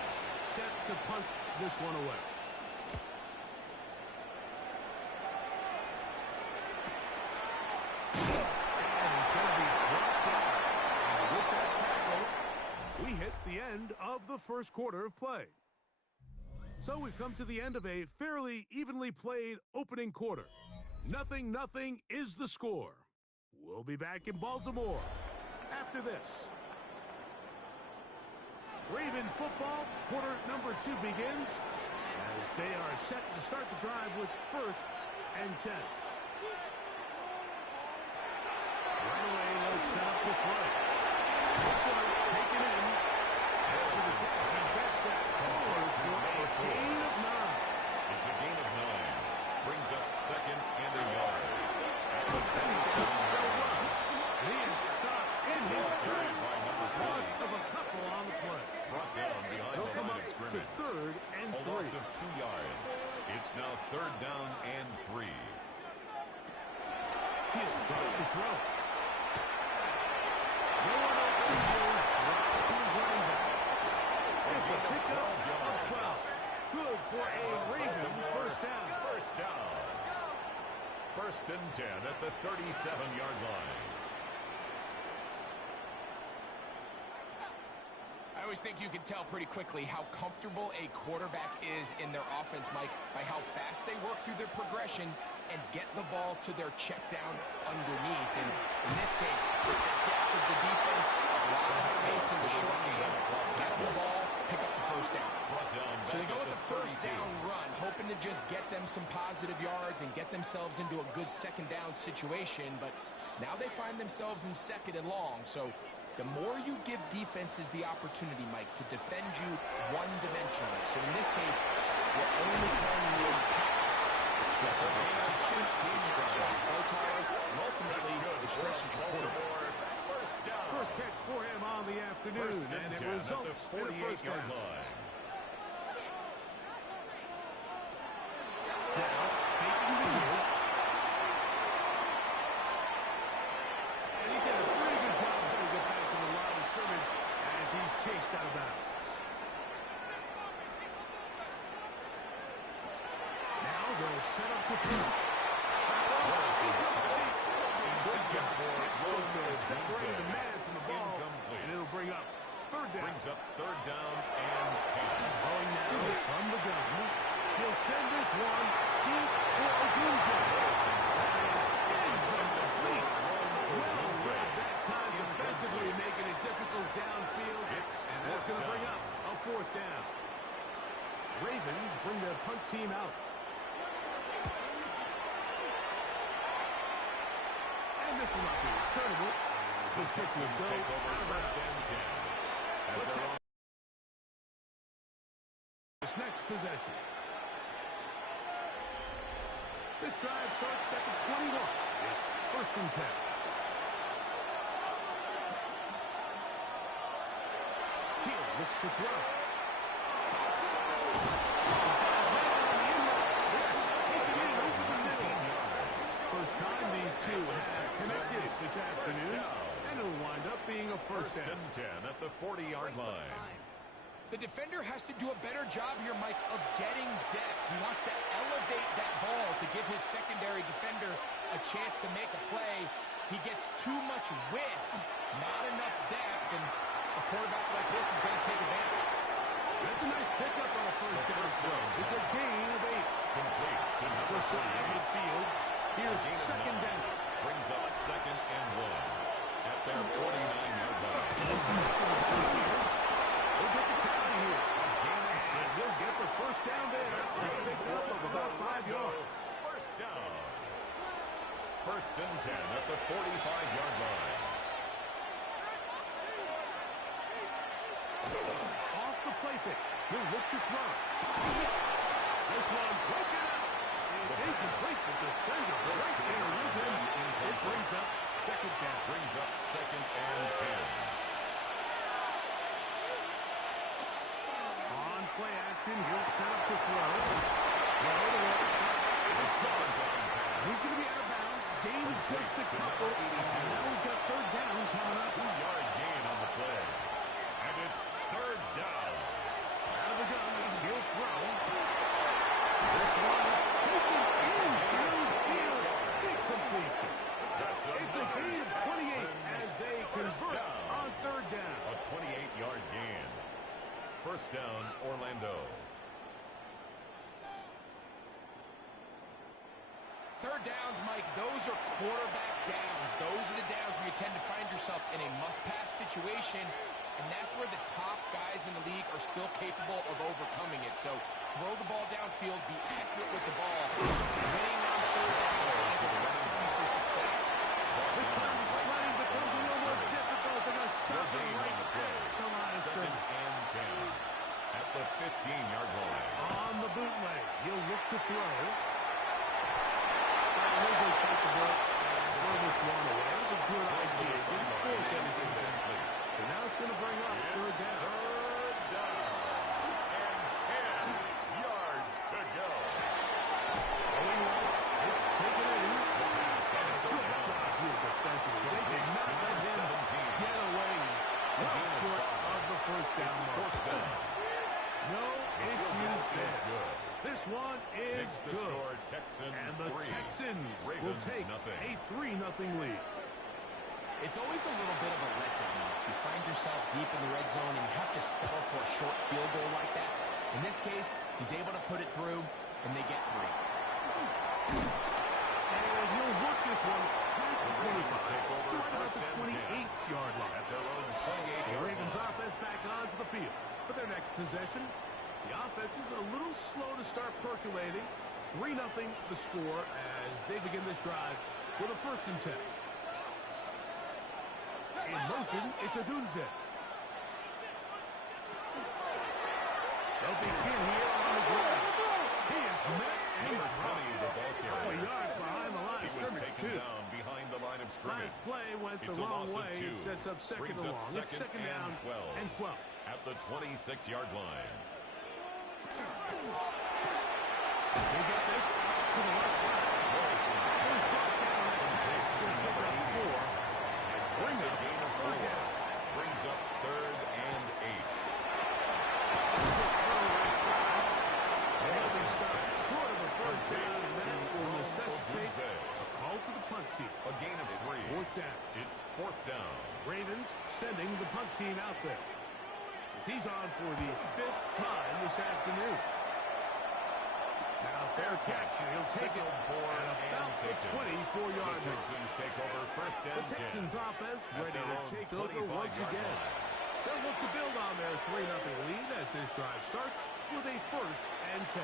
set to punt this one away. And he's going to be brought down. And with that tackle, we hit the end of the first quarter of play. So we've come to the end of a fairly evenly played opening quarter. 0-0 is the score. We'll be back in Baltimore after this. Raven football, quarter number 2 begins as they are set to start the drive with 1st and 10. Right away, they'll set up to play. Taken in. Gain of 9. It's a gain of 9. Brings up second and a yard. At the 77-yard line. He is stopped in his Carried by number 20. loss of a couple on the play. Brought down behind They'll the come line up of to scrimmage. 3rd and A 3. loss of 2 yards. It's now 3rd down and 3. He is dropped to throw. No one open here. Right to his running back. It's a pickup of 12. Good for a Raven first down. First down. 1st and 10 at the 37-yard line. I always think you can tell pretty quickly how comfortable a quarterback is in their offense, Mike, by how fast they work through their progression and get the ball to their check down underneath. And in this case, with the depth of the defense, a lot of space in the short game, get them the ball, pick up the first down. So they go with the first down run, hoping to just get them some positive yards and get themselves into a good second down situation. But now they find themselves in 2nd and long. So the more you give defenses the opportunity, Mike, to defend you one-dimensionally. So in this case, we're only playing you pass. It stresses you to 16, stresses your play caller, and ultimately it stresses your quarterback. First catch for him on the afternoon, and it results in a first down. Now, faking the move. And he did a pretty good job of getting it back to the line of scrimmage as he's chased out of bounds. Now they'll set up to throw. Separated the man from the ball, and it'll bring up 3rd down. Brings up 3rd down and 10. Throwing now from the gun. He'll send this one deep for Ogunja. Incomplete. Well read that time defensively, making it difficult downfield. And that's going to bring up a 4th down. Ravens bring their punt team out. And this will not be returnable. This kick will go Take over 1st and 10. This next possession. This drive starts at the 21. It's 1st and 10. He'll look to throw. First time these two have connected this afternoon, and it'll wind up being a first First down. and 10 at the 40-yard line. The defender has to do a better job here, Mike, of getting depth. He wants to elevate that ball to give his secondary defender a chance to make a play. He gets too much width, not enough depth, and a quarterback like this is going to take advantage. That's a nice pickup on a first down throw. It's a gain of 8. Complete to number Just shy of midfield. Here's Gain of 2nd 9. down. Brings up 2nd and 1 at their 49-yard line. We'll get the penalty here. A gain of 6. This get the first down there. That's a pickup of about 5 yards. First down. First and 10 at the 45-yard line. Off the play fake. He'll look to throw. This one broken out. It's incomplete. The defender right there with him. It brings up second down. Brings up second and 10. On play action, he'll set up to throw. He's going to be out of bounds. Gain just a couple. And now he's got third down coming up. 2-yard gain on the play. And it's third down. Out of the gun, he'll throw. This one is taken in downfield. Big completion. It's a gain of 28 as they convert on third down. A 28-yard gain. First down, Orlando. Third downs, Mike, those are quarterback downs. Those are the downs where you tend to find yourself in a must-pass situation, and that's where the top guys in the league are still capable of overcoming it. So throw the ball downfield, be accurate with the ball. Winning on third downs is a recipe for success. This time the sliding becomes a little more difficult than a stopping right at the line of Second scrimmage. and 10 at the 15-yard line. On the bootleg, he'll look to throw. He goes back to work and throw this one away. That was a good idea. Didn't force anything there. But now it's going to bring up third down. Third down. And 10 yards to go. Going right, it's taken in. Good job here defensively. They did not let him get away. He's well short of the first down mark. No issues there. This one is Makes the good. score Texans And the 3. Texans will Ravens take nothing. a 3-0 lead. It's always a little bit of a letdown. You find yourself deep in the red zone and you have to settle for a short field goal like that. In this case, he's able to put it through, and they get 3. And he'll work this one past the 25 to right about the 28-yard line. At their own The 28-yard Ravens line. offense back onto the field. For their next possession, the offense is a little slow to start percolating. 3-0 the score as they begin this drive with a first and 10. In motion, it's Adunze. They'll begin here on the ground. He is met and Number he's 20, the ball couple carrier. yards behind the line He of was scrimmage, taken too. down behind the line of scrimmage. Last play went It's the a wrong loss of way. 2. It sets up second Brings and up long. It's second down and 12. and 12. At the 26-yard line. They get this out to the left side. Here's brought down at the pass. Going to pick up 4 and bring It's a up gain of 4. third down. Brings up third and 8. They'll be stopped short of a first down, and that will necessitate a call to the punt team. A gain of 3. Fourth down. It's fourth down. Ravens sending the punt team out there. He's on for the 5th time this afternoon. Now fair catch, and he'll take it at about the 24-yard The line. Texans take over first The and 10. Texans offense At ready their to own take over once 25-yard again. line. They'll look to build on their 3-0 lead as this drive starts with a first and 10.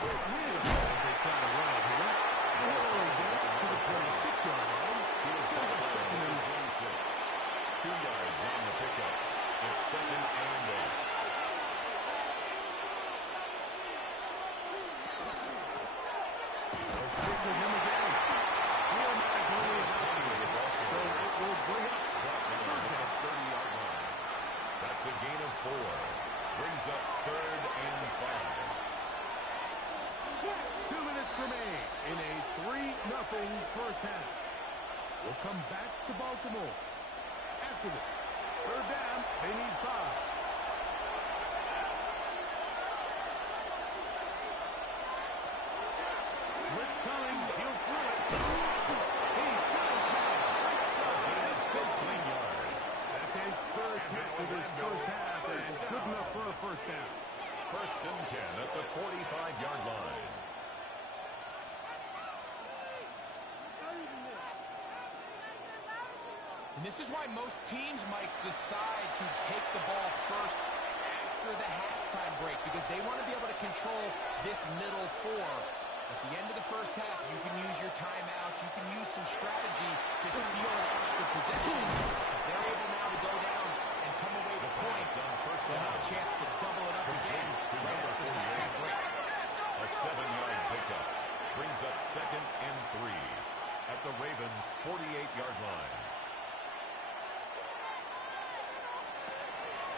They try to run it here. They'll only get it to the 26-yard line. Setting up second and 26. 2 yards on the pickup. It's second and 8. They'll stick with him again. Automatically evaluated, so it will bring up third down. 30-yard line. That's a gain of 4. Brings up third and 5. 2 minutes remain in a 3-0 first half. We'll come back to Baltimore. After this, third down, they need 5. Blitz coming, he'll throw it. He's got his man. So it's 15 yards. That's his third catch of this first half, and good enough for a first down. First and 10 at the 45-yard line. And this is why most teams might decide to take the ball first after after the halftime break because they want to be able to control this middle four. At the end of the first half, you can use your timeouts. You can use some strategy to steal an extra possession. They're able now to go down and come away with points. They'll have a chance to double it up again right after the halftime break. A 7-yard pickup brings up 2nd and 3 at the Ravens' 48-yard line.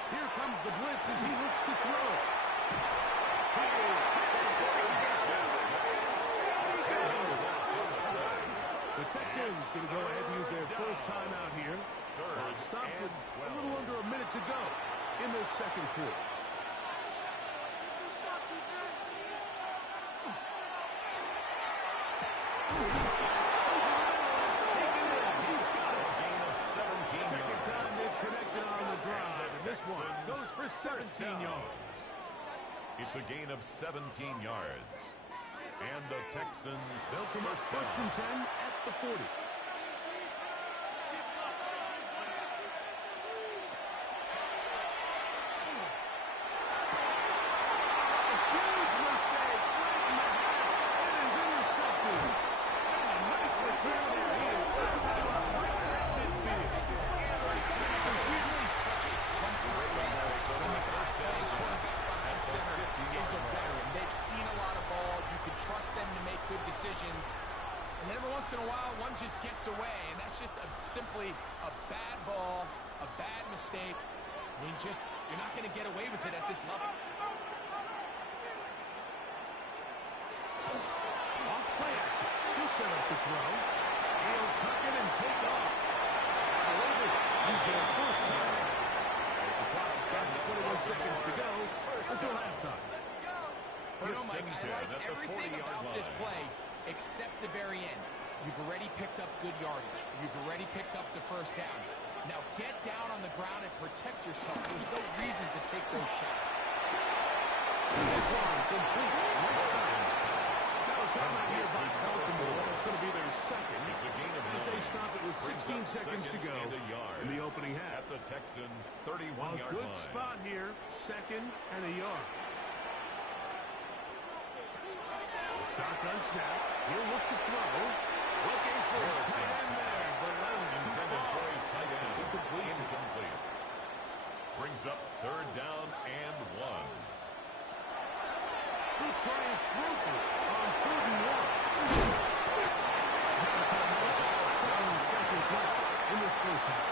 Here comes the blitz as he looks to throw. The Texans going to go ahead and use their first timeout here. Clock stops with a little under a minute to go in the second quarter. He's got it. A gain of 17 Second yards. time they've connected on the drive. And this one goes for 17 yards. It's a gain of 17 yards. And the Texans, They'll come up first and 10 at the 40. Huge mistake. Right in the half. It is intercepted. And a nice return there. He is right at midfield. There's usually such a comfort level when the quarterback behind center is a veteran. They've seen a lot of ball. You can trust them to make good decisions. And then every once in a while, one just gets away, and that's just simply a bad ball, a bad mistake. You're not going to get away with it at this level. Off play action. He'll set up to throw. He'll tuck it and take off. Use their first time. As the clock is starting, 21 seconds to go until halftime. You know, Mike, I like at the everything 40-yard about this line. play except the very end. You've already picked up good yardage. You've already picked up the first down. Now get down on the ground and protect yourself. There's no reason to take those shots. This one complete. Right side. Now a timeout here by Baltimore. It's going to be their second. It's a gain of As they 9. stop it with Brings 16 up seconds to 2nd go and a yard in the opening half. at the Texans' A 31-yard good line. spot here. Second and a yard. Shotgun snap. He'll look to throw. Looking for his tight end there. But Intended for his tight end. Incompletion. Incomplete. Brings up 3rd down and 1. He'll try and throw for it on 3rd and 1. Now timeout. 7 seconds left in this first half.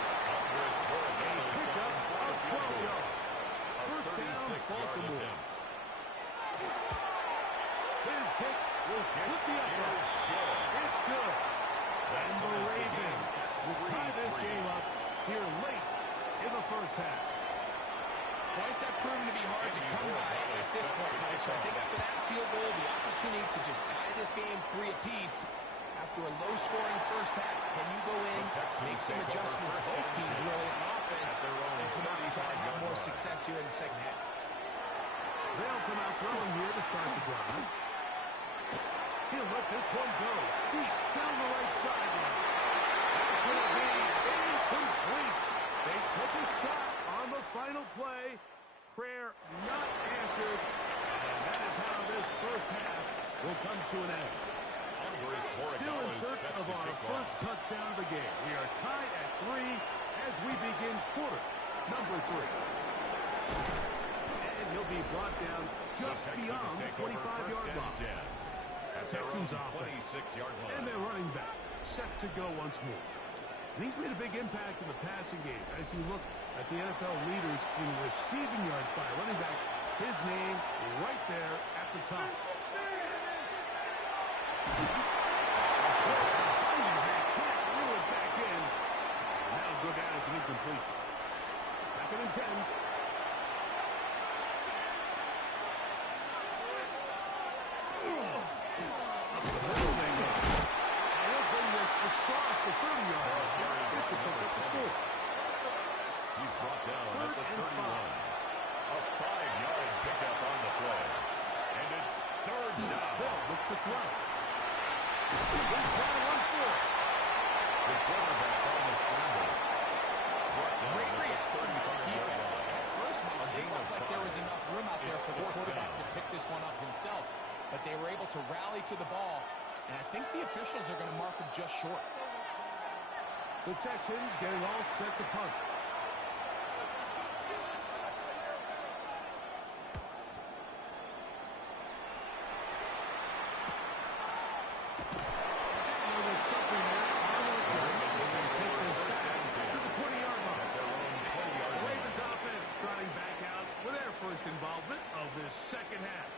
Pick up of 12 yards. First down, Baltimore. His kick will split the upright. It's good. And the Ravens will tie this game up here late in the first half. Points have proven to be hard to come by at this point, Mike. So I think after that field goal, the opportunity to just tie this game 3 apiece after a low-scoring first half, can you go in, make some adjustments, both teams really on offense, and come out and try to have more success here in the second half? They'll come out throwing here to start the drive. He'll let this one go deep down the right sideline. That's going to be incomplete. They took a shot on the final play. Prayer not answered. And that is how this first half will come to an end. Still in search of our first touchdown of the game. We are tied at 3 as we begin quarter number 3. And he'll be brought down just beyond the 25-yard line. Texans offense. And their running back set to go once more. And he's made a big impact in the passing game. As you look at the NFL leaders in receiving yards by a running back, his name right there at the top. Can't reel it back in. Now go down as an incompletion. 2nd and 10. Across the 30-yard line. It's a couple for 4. He's brought down at the 31. 3rd and 5. A 5-yard pickup on the play. And it's 3rd down. Bell look to throw. He's trying to run for it. The quarterback on the scramble. Brought down Great at the reaction by 35-yard defense. line. At first, Mike, it looked like there was enough quarterback to pick this one up himself, but they were able to rally to the ball, and I think the officials are going to mark him just short. The Texans getting all set to punt. Involvement of this second half.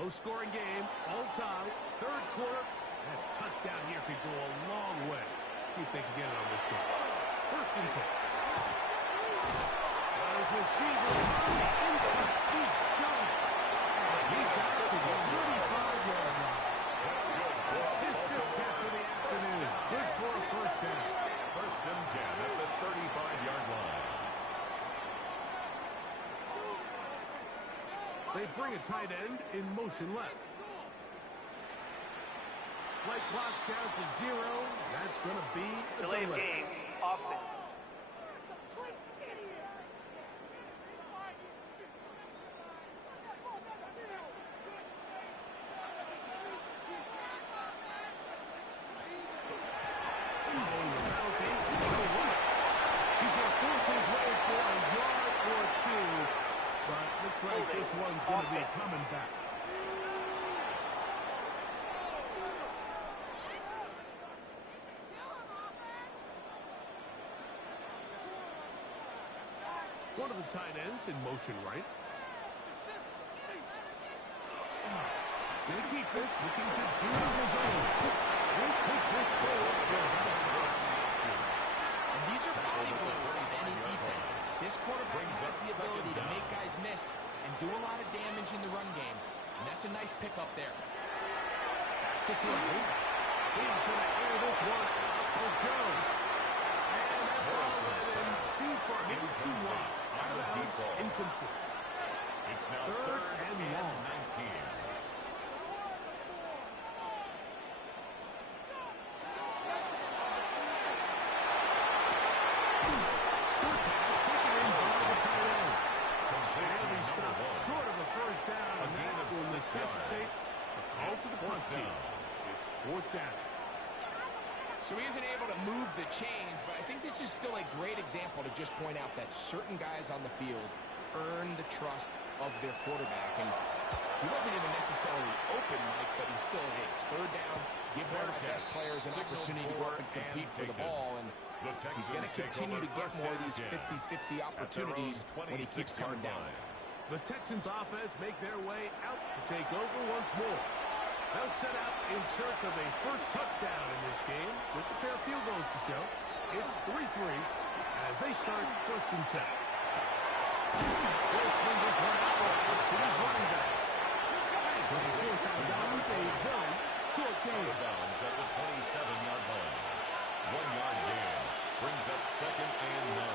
Low-scoring game, all time, third quarter. That touchdown here could go a long way. See if they can get it on this game. First and 10. His receiver, he's done. He's down to the 35-yard line. His fifth catch for the afternoon. Good for a first down. First and 10 at the 35-yard line. They bring a tight end in motion left. Play clock down to 0. That's going to be a delay of delay. game, offense. He's going to force his way for a yard or two. But looks like this one's going to be coming back. One of the tight ends in motion right. He's going to keep this, looking to do his own. He'll take this forward for and these are body blows of any defense. This quarterback has the ability to make guys miss and do a lot of damage in the run game. And that's a nice pickup there. He's going to air this one out for Joe. And that ball is in too far, maybe too wide. Out of bounds, incomplete. It's now Third and long. 19. Short of a first down, and that will necessitate a call to the punt team. It's fourth down. So he isn't able to move the chains, but I think this is still a great example to just point out that certain guys on the field earn the trust of their quarterback. And he wasn't even necessarily open, Mike, but he still hits. Third down, give one of the best players an opportunity to go up and compete for the ball. And he's going to continue to get more of these 50-50 opportunities when he keeps coming down. The Texans offense make their way out to take over once more. They'll set out in search of a first touchdown in this game. Just a pair of field goals to show. It's 3-3 as they start first and 10. They'll swing this one out to his running back. For the fourth down, a very short game. Downs at the 27-yard line. 1-yard gain brings up second and 9.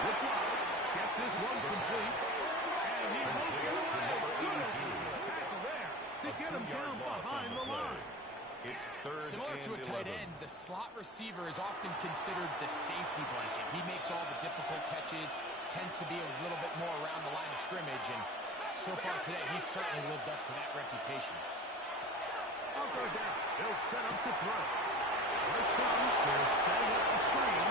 The clock. Get this one complete. And he won't get away. Tackle there to get him down behind the line. It's third Similar to a tight end, the slot receiver is often considered the safety blanket. He makes all the difficult catches, tends to be a little bit more around the line of scrimmage, and so far today, he's certainly lived up to that reputation. I'll go down. They'll set up to throw. Rush comes. They're setting up the screen.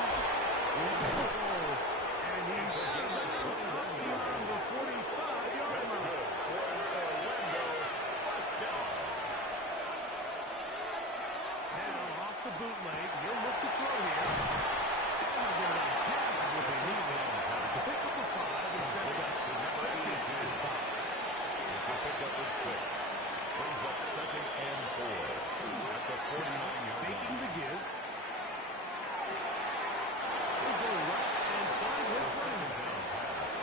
And he's beyond the 45-yard line. Now off the bootleg. He'll look to throw here. And they'll get about half of what they need to pick up the 5 and set it up to second and 5. It's a pickup of 6. Brings up second and 4. At the 49-yard Faking line. the give. He'll go right and find his running back.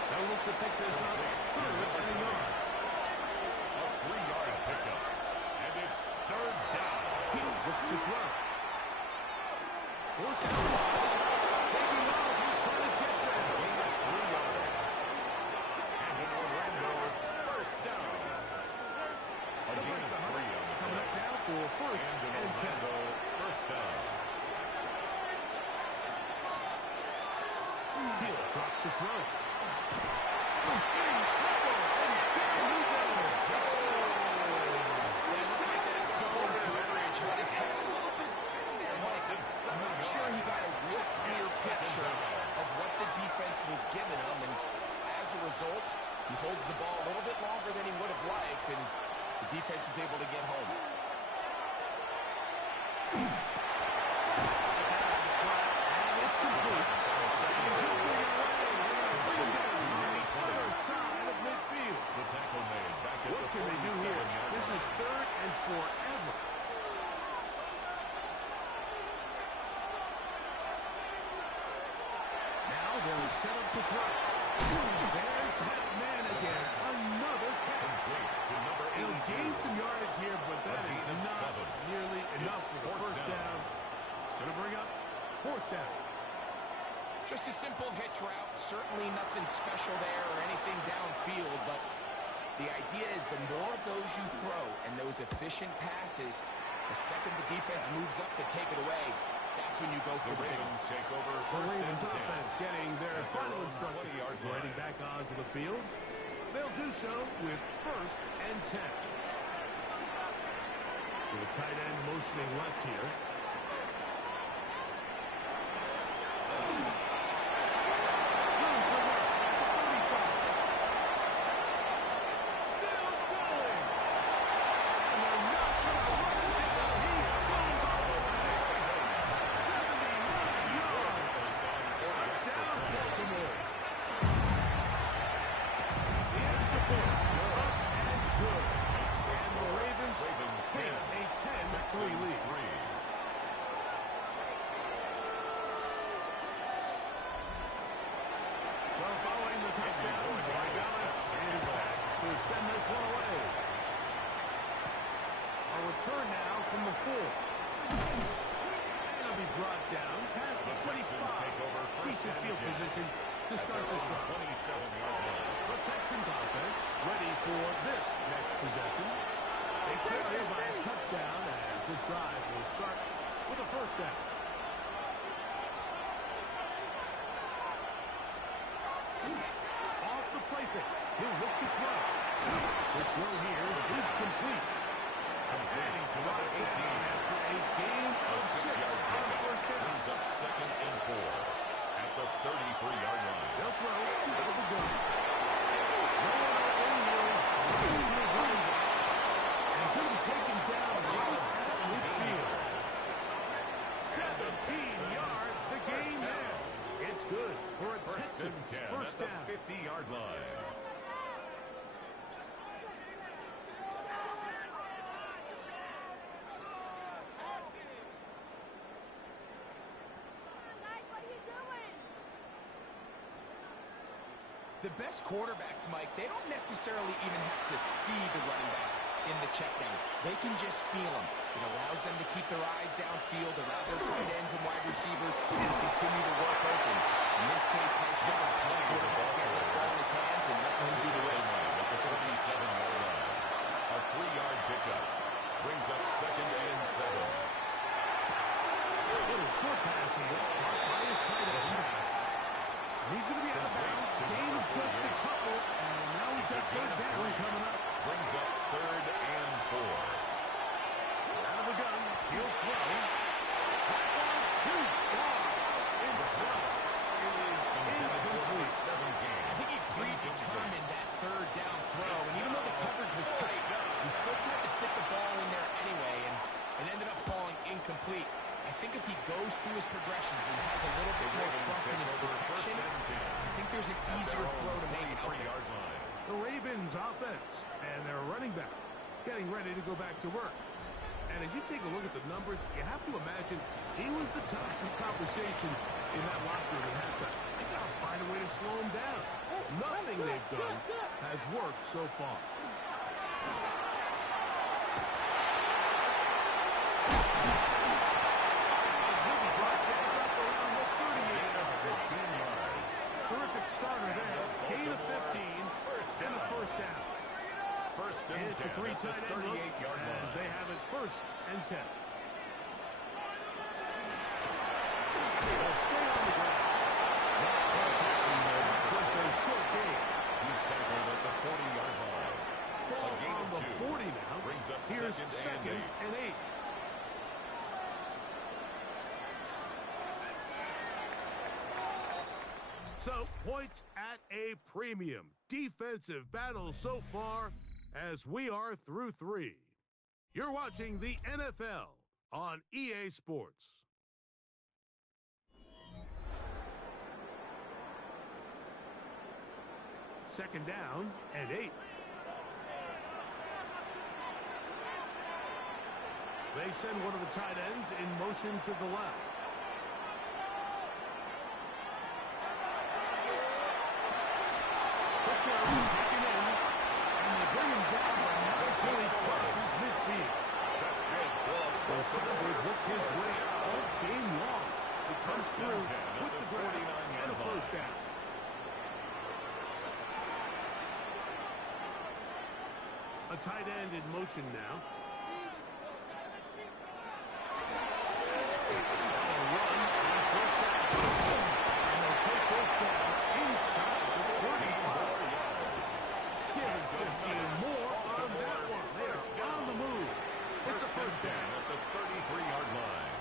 They'll look to pick this up. Third and a yard. A 3-yard pickup. And it's third down. He looks to throw. Forced out. Taking off. He's trying to get there. Gain of 3 yards. And in Orlando, first down. A gain of 3 on the Coming up play. now for first And in and 10. Orlando, first down. He'll drop to throw. I'm not sure he got a real clear picture of what the defense was giving him, and as a result, he holds the ball a little bit longer than he would have liked, and the defense is able to get home. What can they do here? This is 3rd and forever. Now they'll set up to throw. There's that man again. Another catch. He'll gain some yardage here, but that is not nearly enough for the first down. It's going to bring up 4th down. Just a simple hitch route. Certainly nothing special there or anything downfield, but the idea is the more of those you throw and those efficient passes, the second the defense moves up to take it away, that's when you go for the big ones. Take over The Ravens offense getting their final instructions. Heading back onto the field. They'll do so with 1st and 10. With the tight end motioning left here. Send this one away. A return now from the 4. And it'll be brought down past the 25. Decent field position to start this drive. 27-yard line. The Texans offense ready for this next possession. They trail here by a touchdown as this drive will start with a 1st down. Off the play fake. He'll look to throw. The throw here is complete. And he's brought down after a gain of 6 on the 1st down. Brings up 2nd and 4 at the 33-yard line. They'll throw out of the gun. And he's going to be taken down right at midfield. 17 yards, the game there. It's good for a Texans 1st down. 50-yard line. The best quarterbacks, Mike, they don't necessarily even have to see the running back in the check down. They can just feel him. It allows them to keep their eyes downfield, allow their tight ends and wide receivers to continue to work open. In this case, nice job of the quarterback getting the ball in his hands and letting him do the rest. At the 37-yard line. A 3-yard pickup. Brings up 2nd and 7. Little short pass here. By his tight end pass. He's going to be out of bounds. Gain of just a couple. And now he's got 3rd down coming up. Brings up 3rd and 4. Out of the gun. He'll throw. That one too far. In front. It is incomplete. 17. I think he predetermined that 3rd down throw. And even though the coverage was tight, he still tried to fit the ball in there anyway. And it ended up falling incomplete. I think if he goes through his progressions and has a little bit more trust in his protection, I think there's an easier throw to make out there. The Ravens offense and their running back getting ready to go back to work. And as you take a look at the numbers, you have to imagine he was the topic of conversation in that locker room at halftime. They got to find a way to slow him down. Nothing they've done has worked so far. Terrific starter there. Gain of 15 and a 1st down. First and It's a 10 3 at the tight end 38-yard line. as they have it 1st and 10. They'll stay on the ground. Just a short gain Here's second and 8. So, points at a premium. Defensive battle so far as we are through 3. You're watching the NFL on EA Sports. Second down and 8. They send one of the tight ends in motion to the left. Quick down, taken in, and they bring him down until he crosses midfield. That's good. Those Cowboys work his way all game long. He comes through with the grab and a first down. A tight end in motion now. A run and first down. And they'll take this down inside the 45. Give us 15 more on that one. They're on the move. It's a first down at the 33-yard line.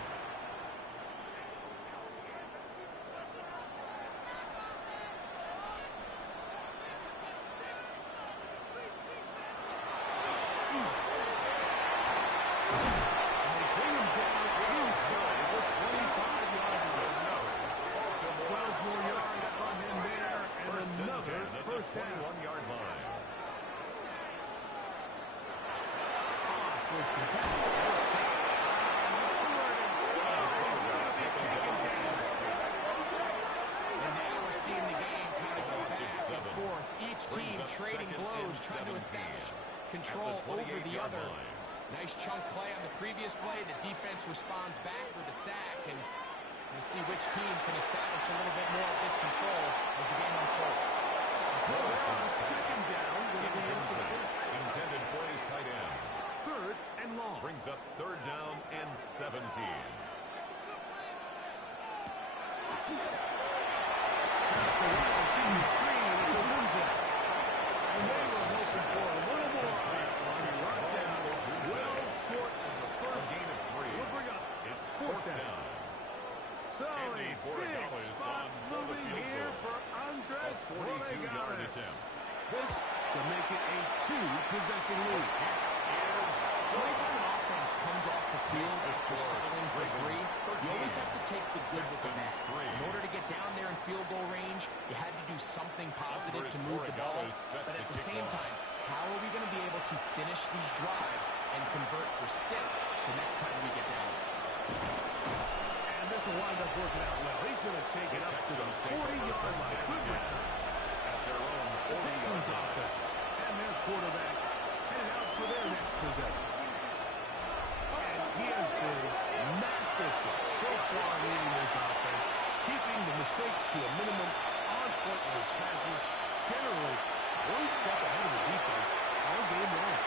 Trading blows, trying to establish control over the other. Nice chunk play on the previous play. The defense responds back with a sack, and we'll see which team can establish a little bit more of this control as the game unfolds. Second down, intended for his tight end. Third and long. Brings up third down and 17. Set the wide receiver screen, and it's a Windsor. And they were hoping for a little more on that one. Right down, well short of the first gain of 3. We'll bring up. It's fourth down. So a big spot moving here for Andres 42-yard attempt. This to make it a 2-possession lead. So anytime an offense comes off the field after settling for 3, you always have to take the good with the bad. In order to get down there in field goal range, you had to do something positive to move the ball. But at the same time, how are we going to be able to finish these drives and convert for 6 the next time we get down there? And this will wind up working out well. He's going to take it up to the 40-yard line. Good return. The Texans offense and their quarterback headed out for their next possession. And he has been masterful so far leading this offense, keeping the mistakes to a minimum, on point with his passes, generally one step ahead of the defense all game long.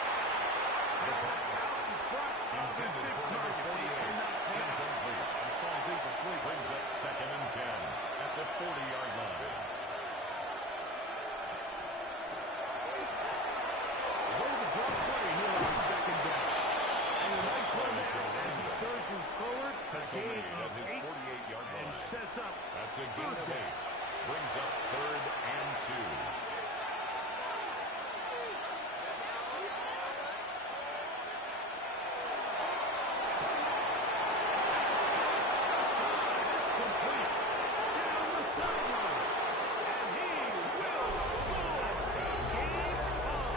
The pass in front of his big target. He cannot pay out. And falls incomplete. Brings up second and 10 at the 40-yard line. Draw play here on second down. And a nice one there as he surges forward to gain of 8 and sets up. That's a gain of 8. Brings up third and 2. It's complete. Down the sideline. And he will score. Game on.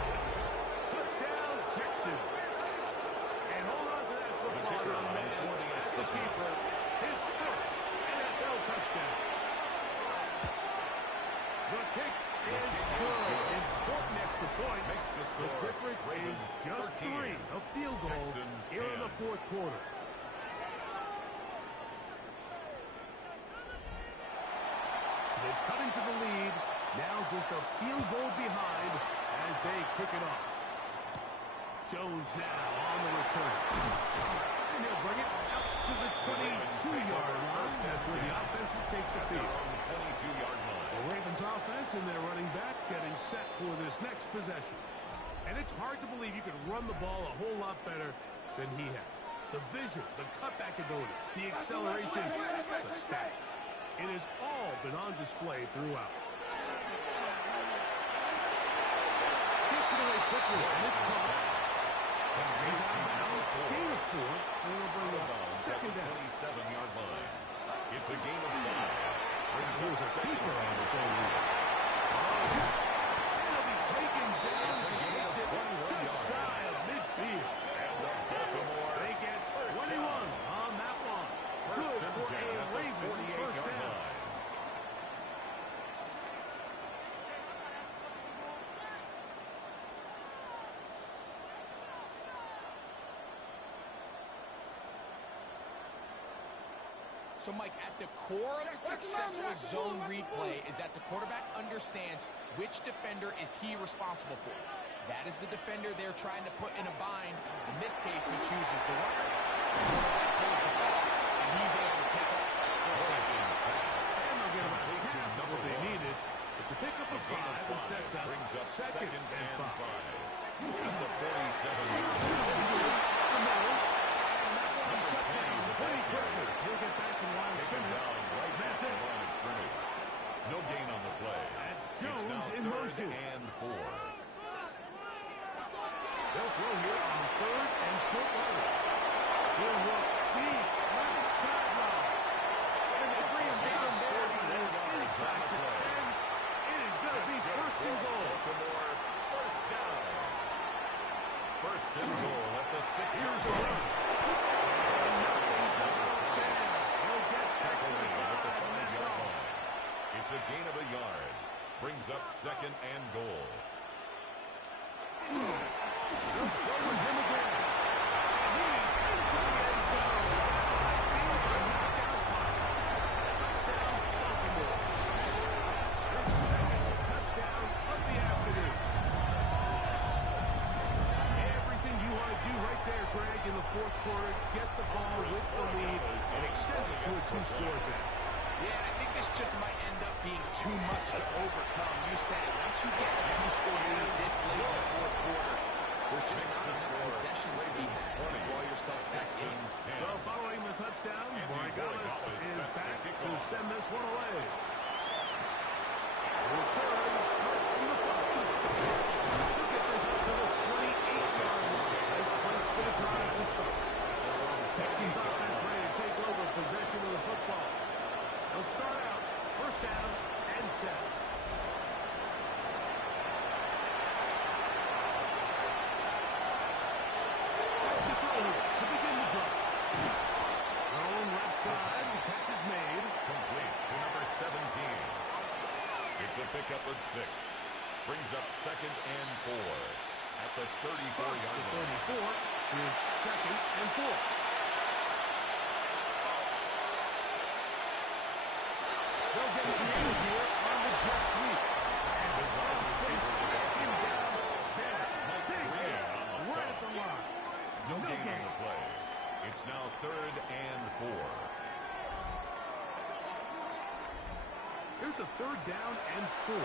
Touchdown, Texans. And hold on to that football, young man. That's a keeper. His first NFL touchdown. The kick is good. Important extra point. Makes the score. The difference is just 3. A field goal here in the fourth quarter. So they've cut into the lead. Now just a field goal behind as they kick it off. Jones now on the return. And he'll bring it up to the 22-yard line. That's where the offense will take the field. 22-yard line. The Ravens offense and their running back getting set for this next possession. And it's hard to believe you can run the ball a whole lot better than he has. The vision, the cutback ability, the acceleration, the stats. It has all been on display throughout. Gets it away quickly, and it's caught. He's out of bounds. Gain of 4, and it'll bring up second down. 27-yard line. It's a gain of 5. There's a keeper on the same route. It'll be taken down as he takes it just shy of midfield. And the Baltimore, They get 21 on that one. Good for a Raven first down. So, Mike, at the core of a successful zone replay is that the quarterback understands which defender is he responsible for. That is the defender they're trying to put in a bind. In this case, he chooses the runner. The quarterback pulls the ball, and he's able to take off. And they'll get about half of what they needed. It's a pickup of 5 and sets up brings up second and 5. At the 47. Shut down pretty quickly. He'll get back to the line of scrimmage. Right back to the line of scrimmage. No gain on the play. Jones It's now in motion. and 4. They'll throw here on third and short level. He'll look deep left sideline. And they bring him down there. He is inside the 10. It is going to be first and goal. Baltimore, first down. First and goal at the 6-yard Here's the line. run. And nothing down there. He'll get back to the 5, and that's all. It's a gain of a yard. Brings up second and goal. They'll throw with him again. And he's into the end zone. Being a knockout pass. Touchdown, Baltimore. His second touchdown of the afternoon. Everything you want to do right there, Greg, in the fourth quarter. Get the ball with the lead and extend it to a 2-score game. Yeah, and I think this just might end up being too much to overcome. You said it. Once you get a 2-score lead this late in the fourth quarter, there's just not enough possessions to be had to draw yourself to the game. So following the touchdown, Borregales is back to send this one away. Return starts from the 5. He'll get this up to the 28-yard line. Nice place for the drive to start. Texans offense ready to take over possession of the football. They'll start out first down and 10. To throw here to begin the drive. Thrown left side, the catch is made. Complete to number 17. It's a pickup of 6. Brings up second and 4. At the 34-yard line. 34 is second and 4. They'll get creative here on the jet sweep. And the ball is him down there. Big hit right at the line. No gain on the play. It's now third and 4. Here's a third down and 4.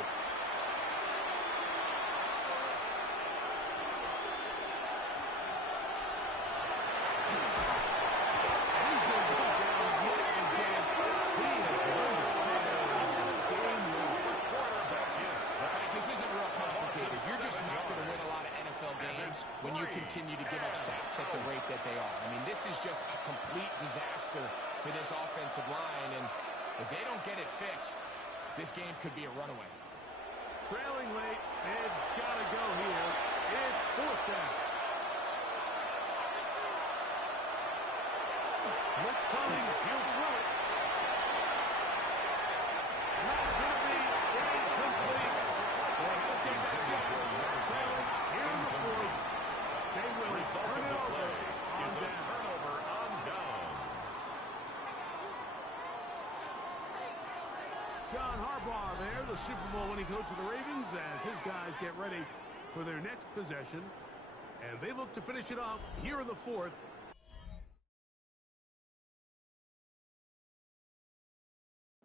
When you continue to give up sacks at the rate that they are. I mean, this is just a complete disaster for this offensive line, and if they don't get it fixed, this game could be a runaway. Trailing late, they've got to go here. It's fourth down. Blitz coming, he'll throw it. That's going to be incomplete. They'll take that chance. Trailing here in the fourth. They will turn it over on down. Turnover on downs. John Harbaugh there, the Super Bowl winning coach of the Ravens, as his guys get ready for their next possession. And they look to finish it off here in the fourth.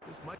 This might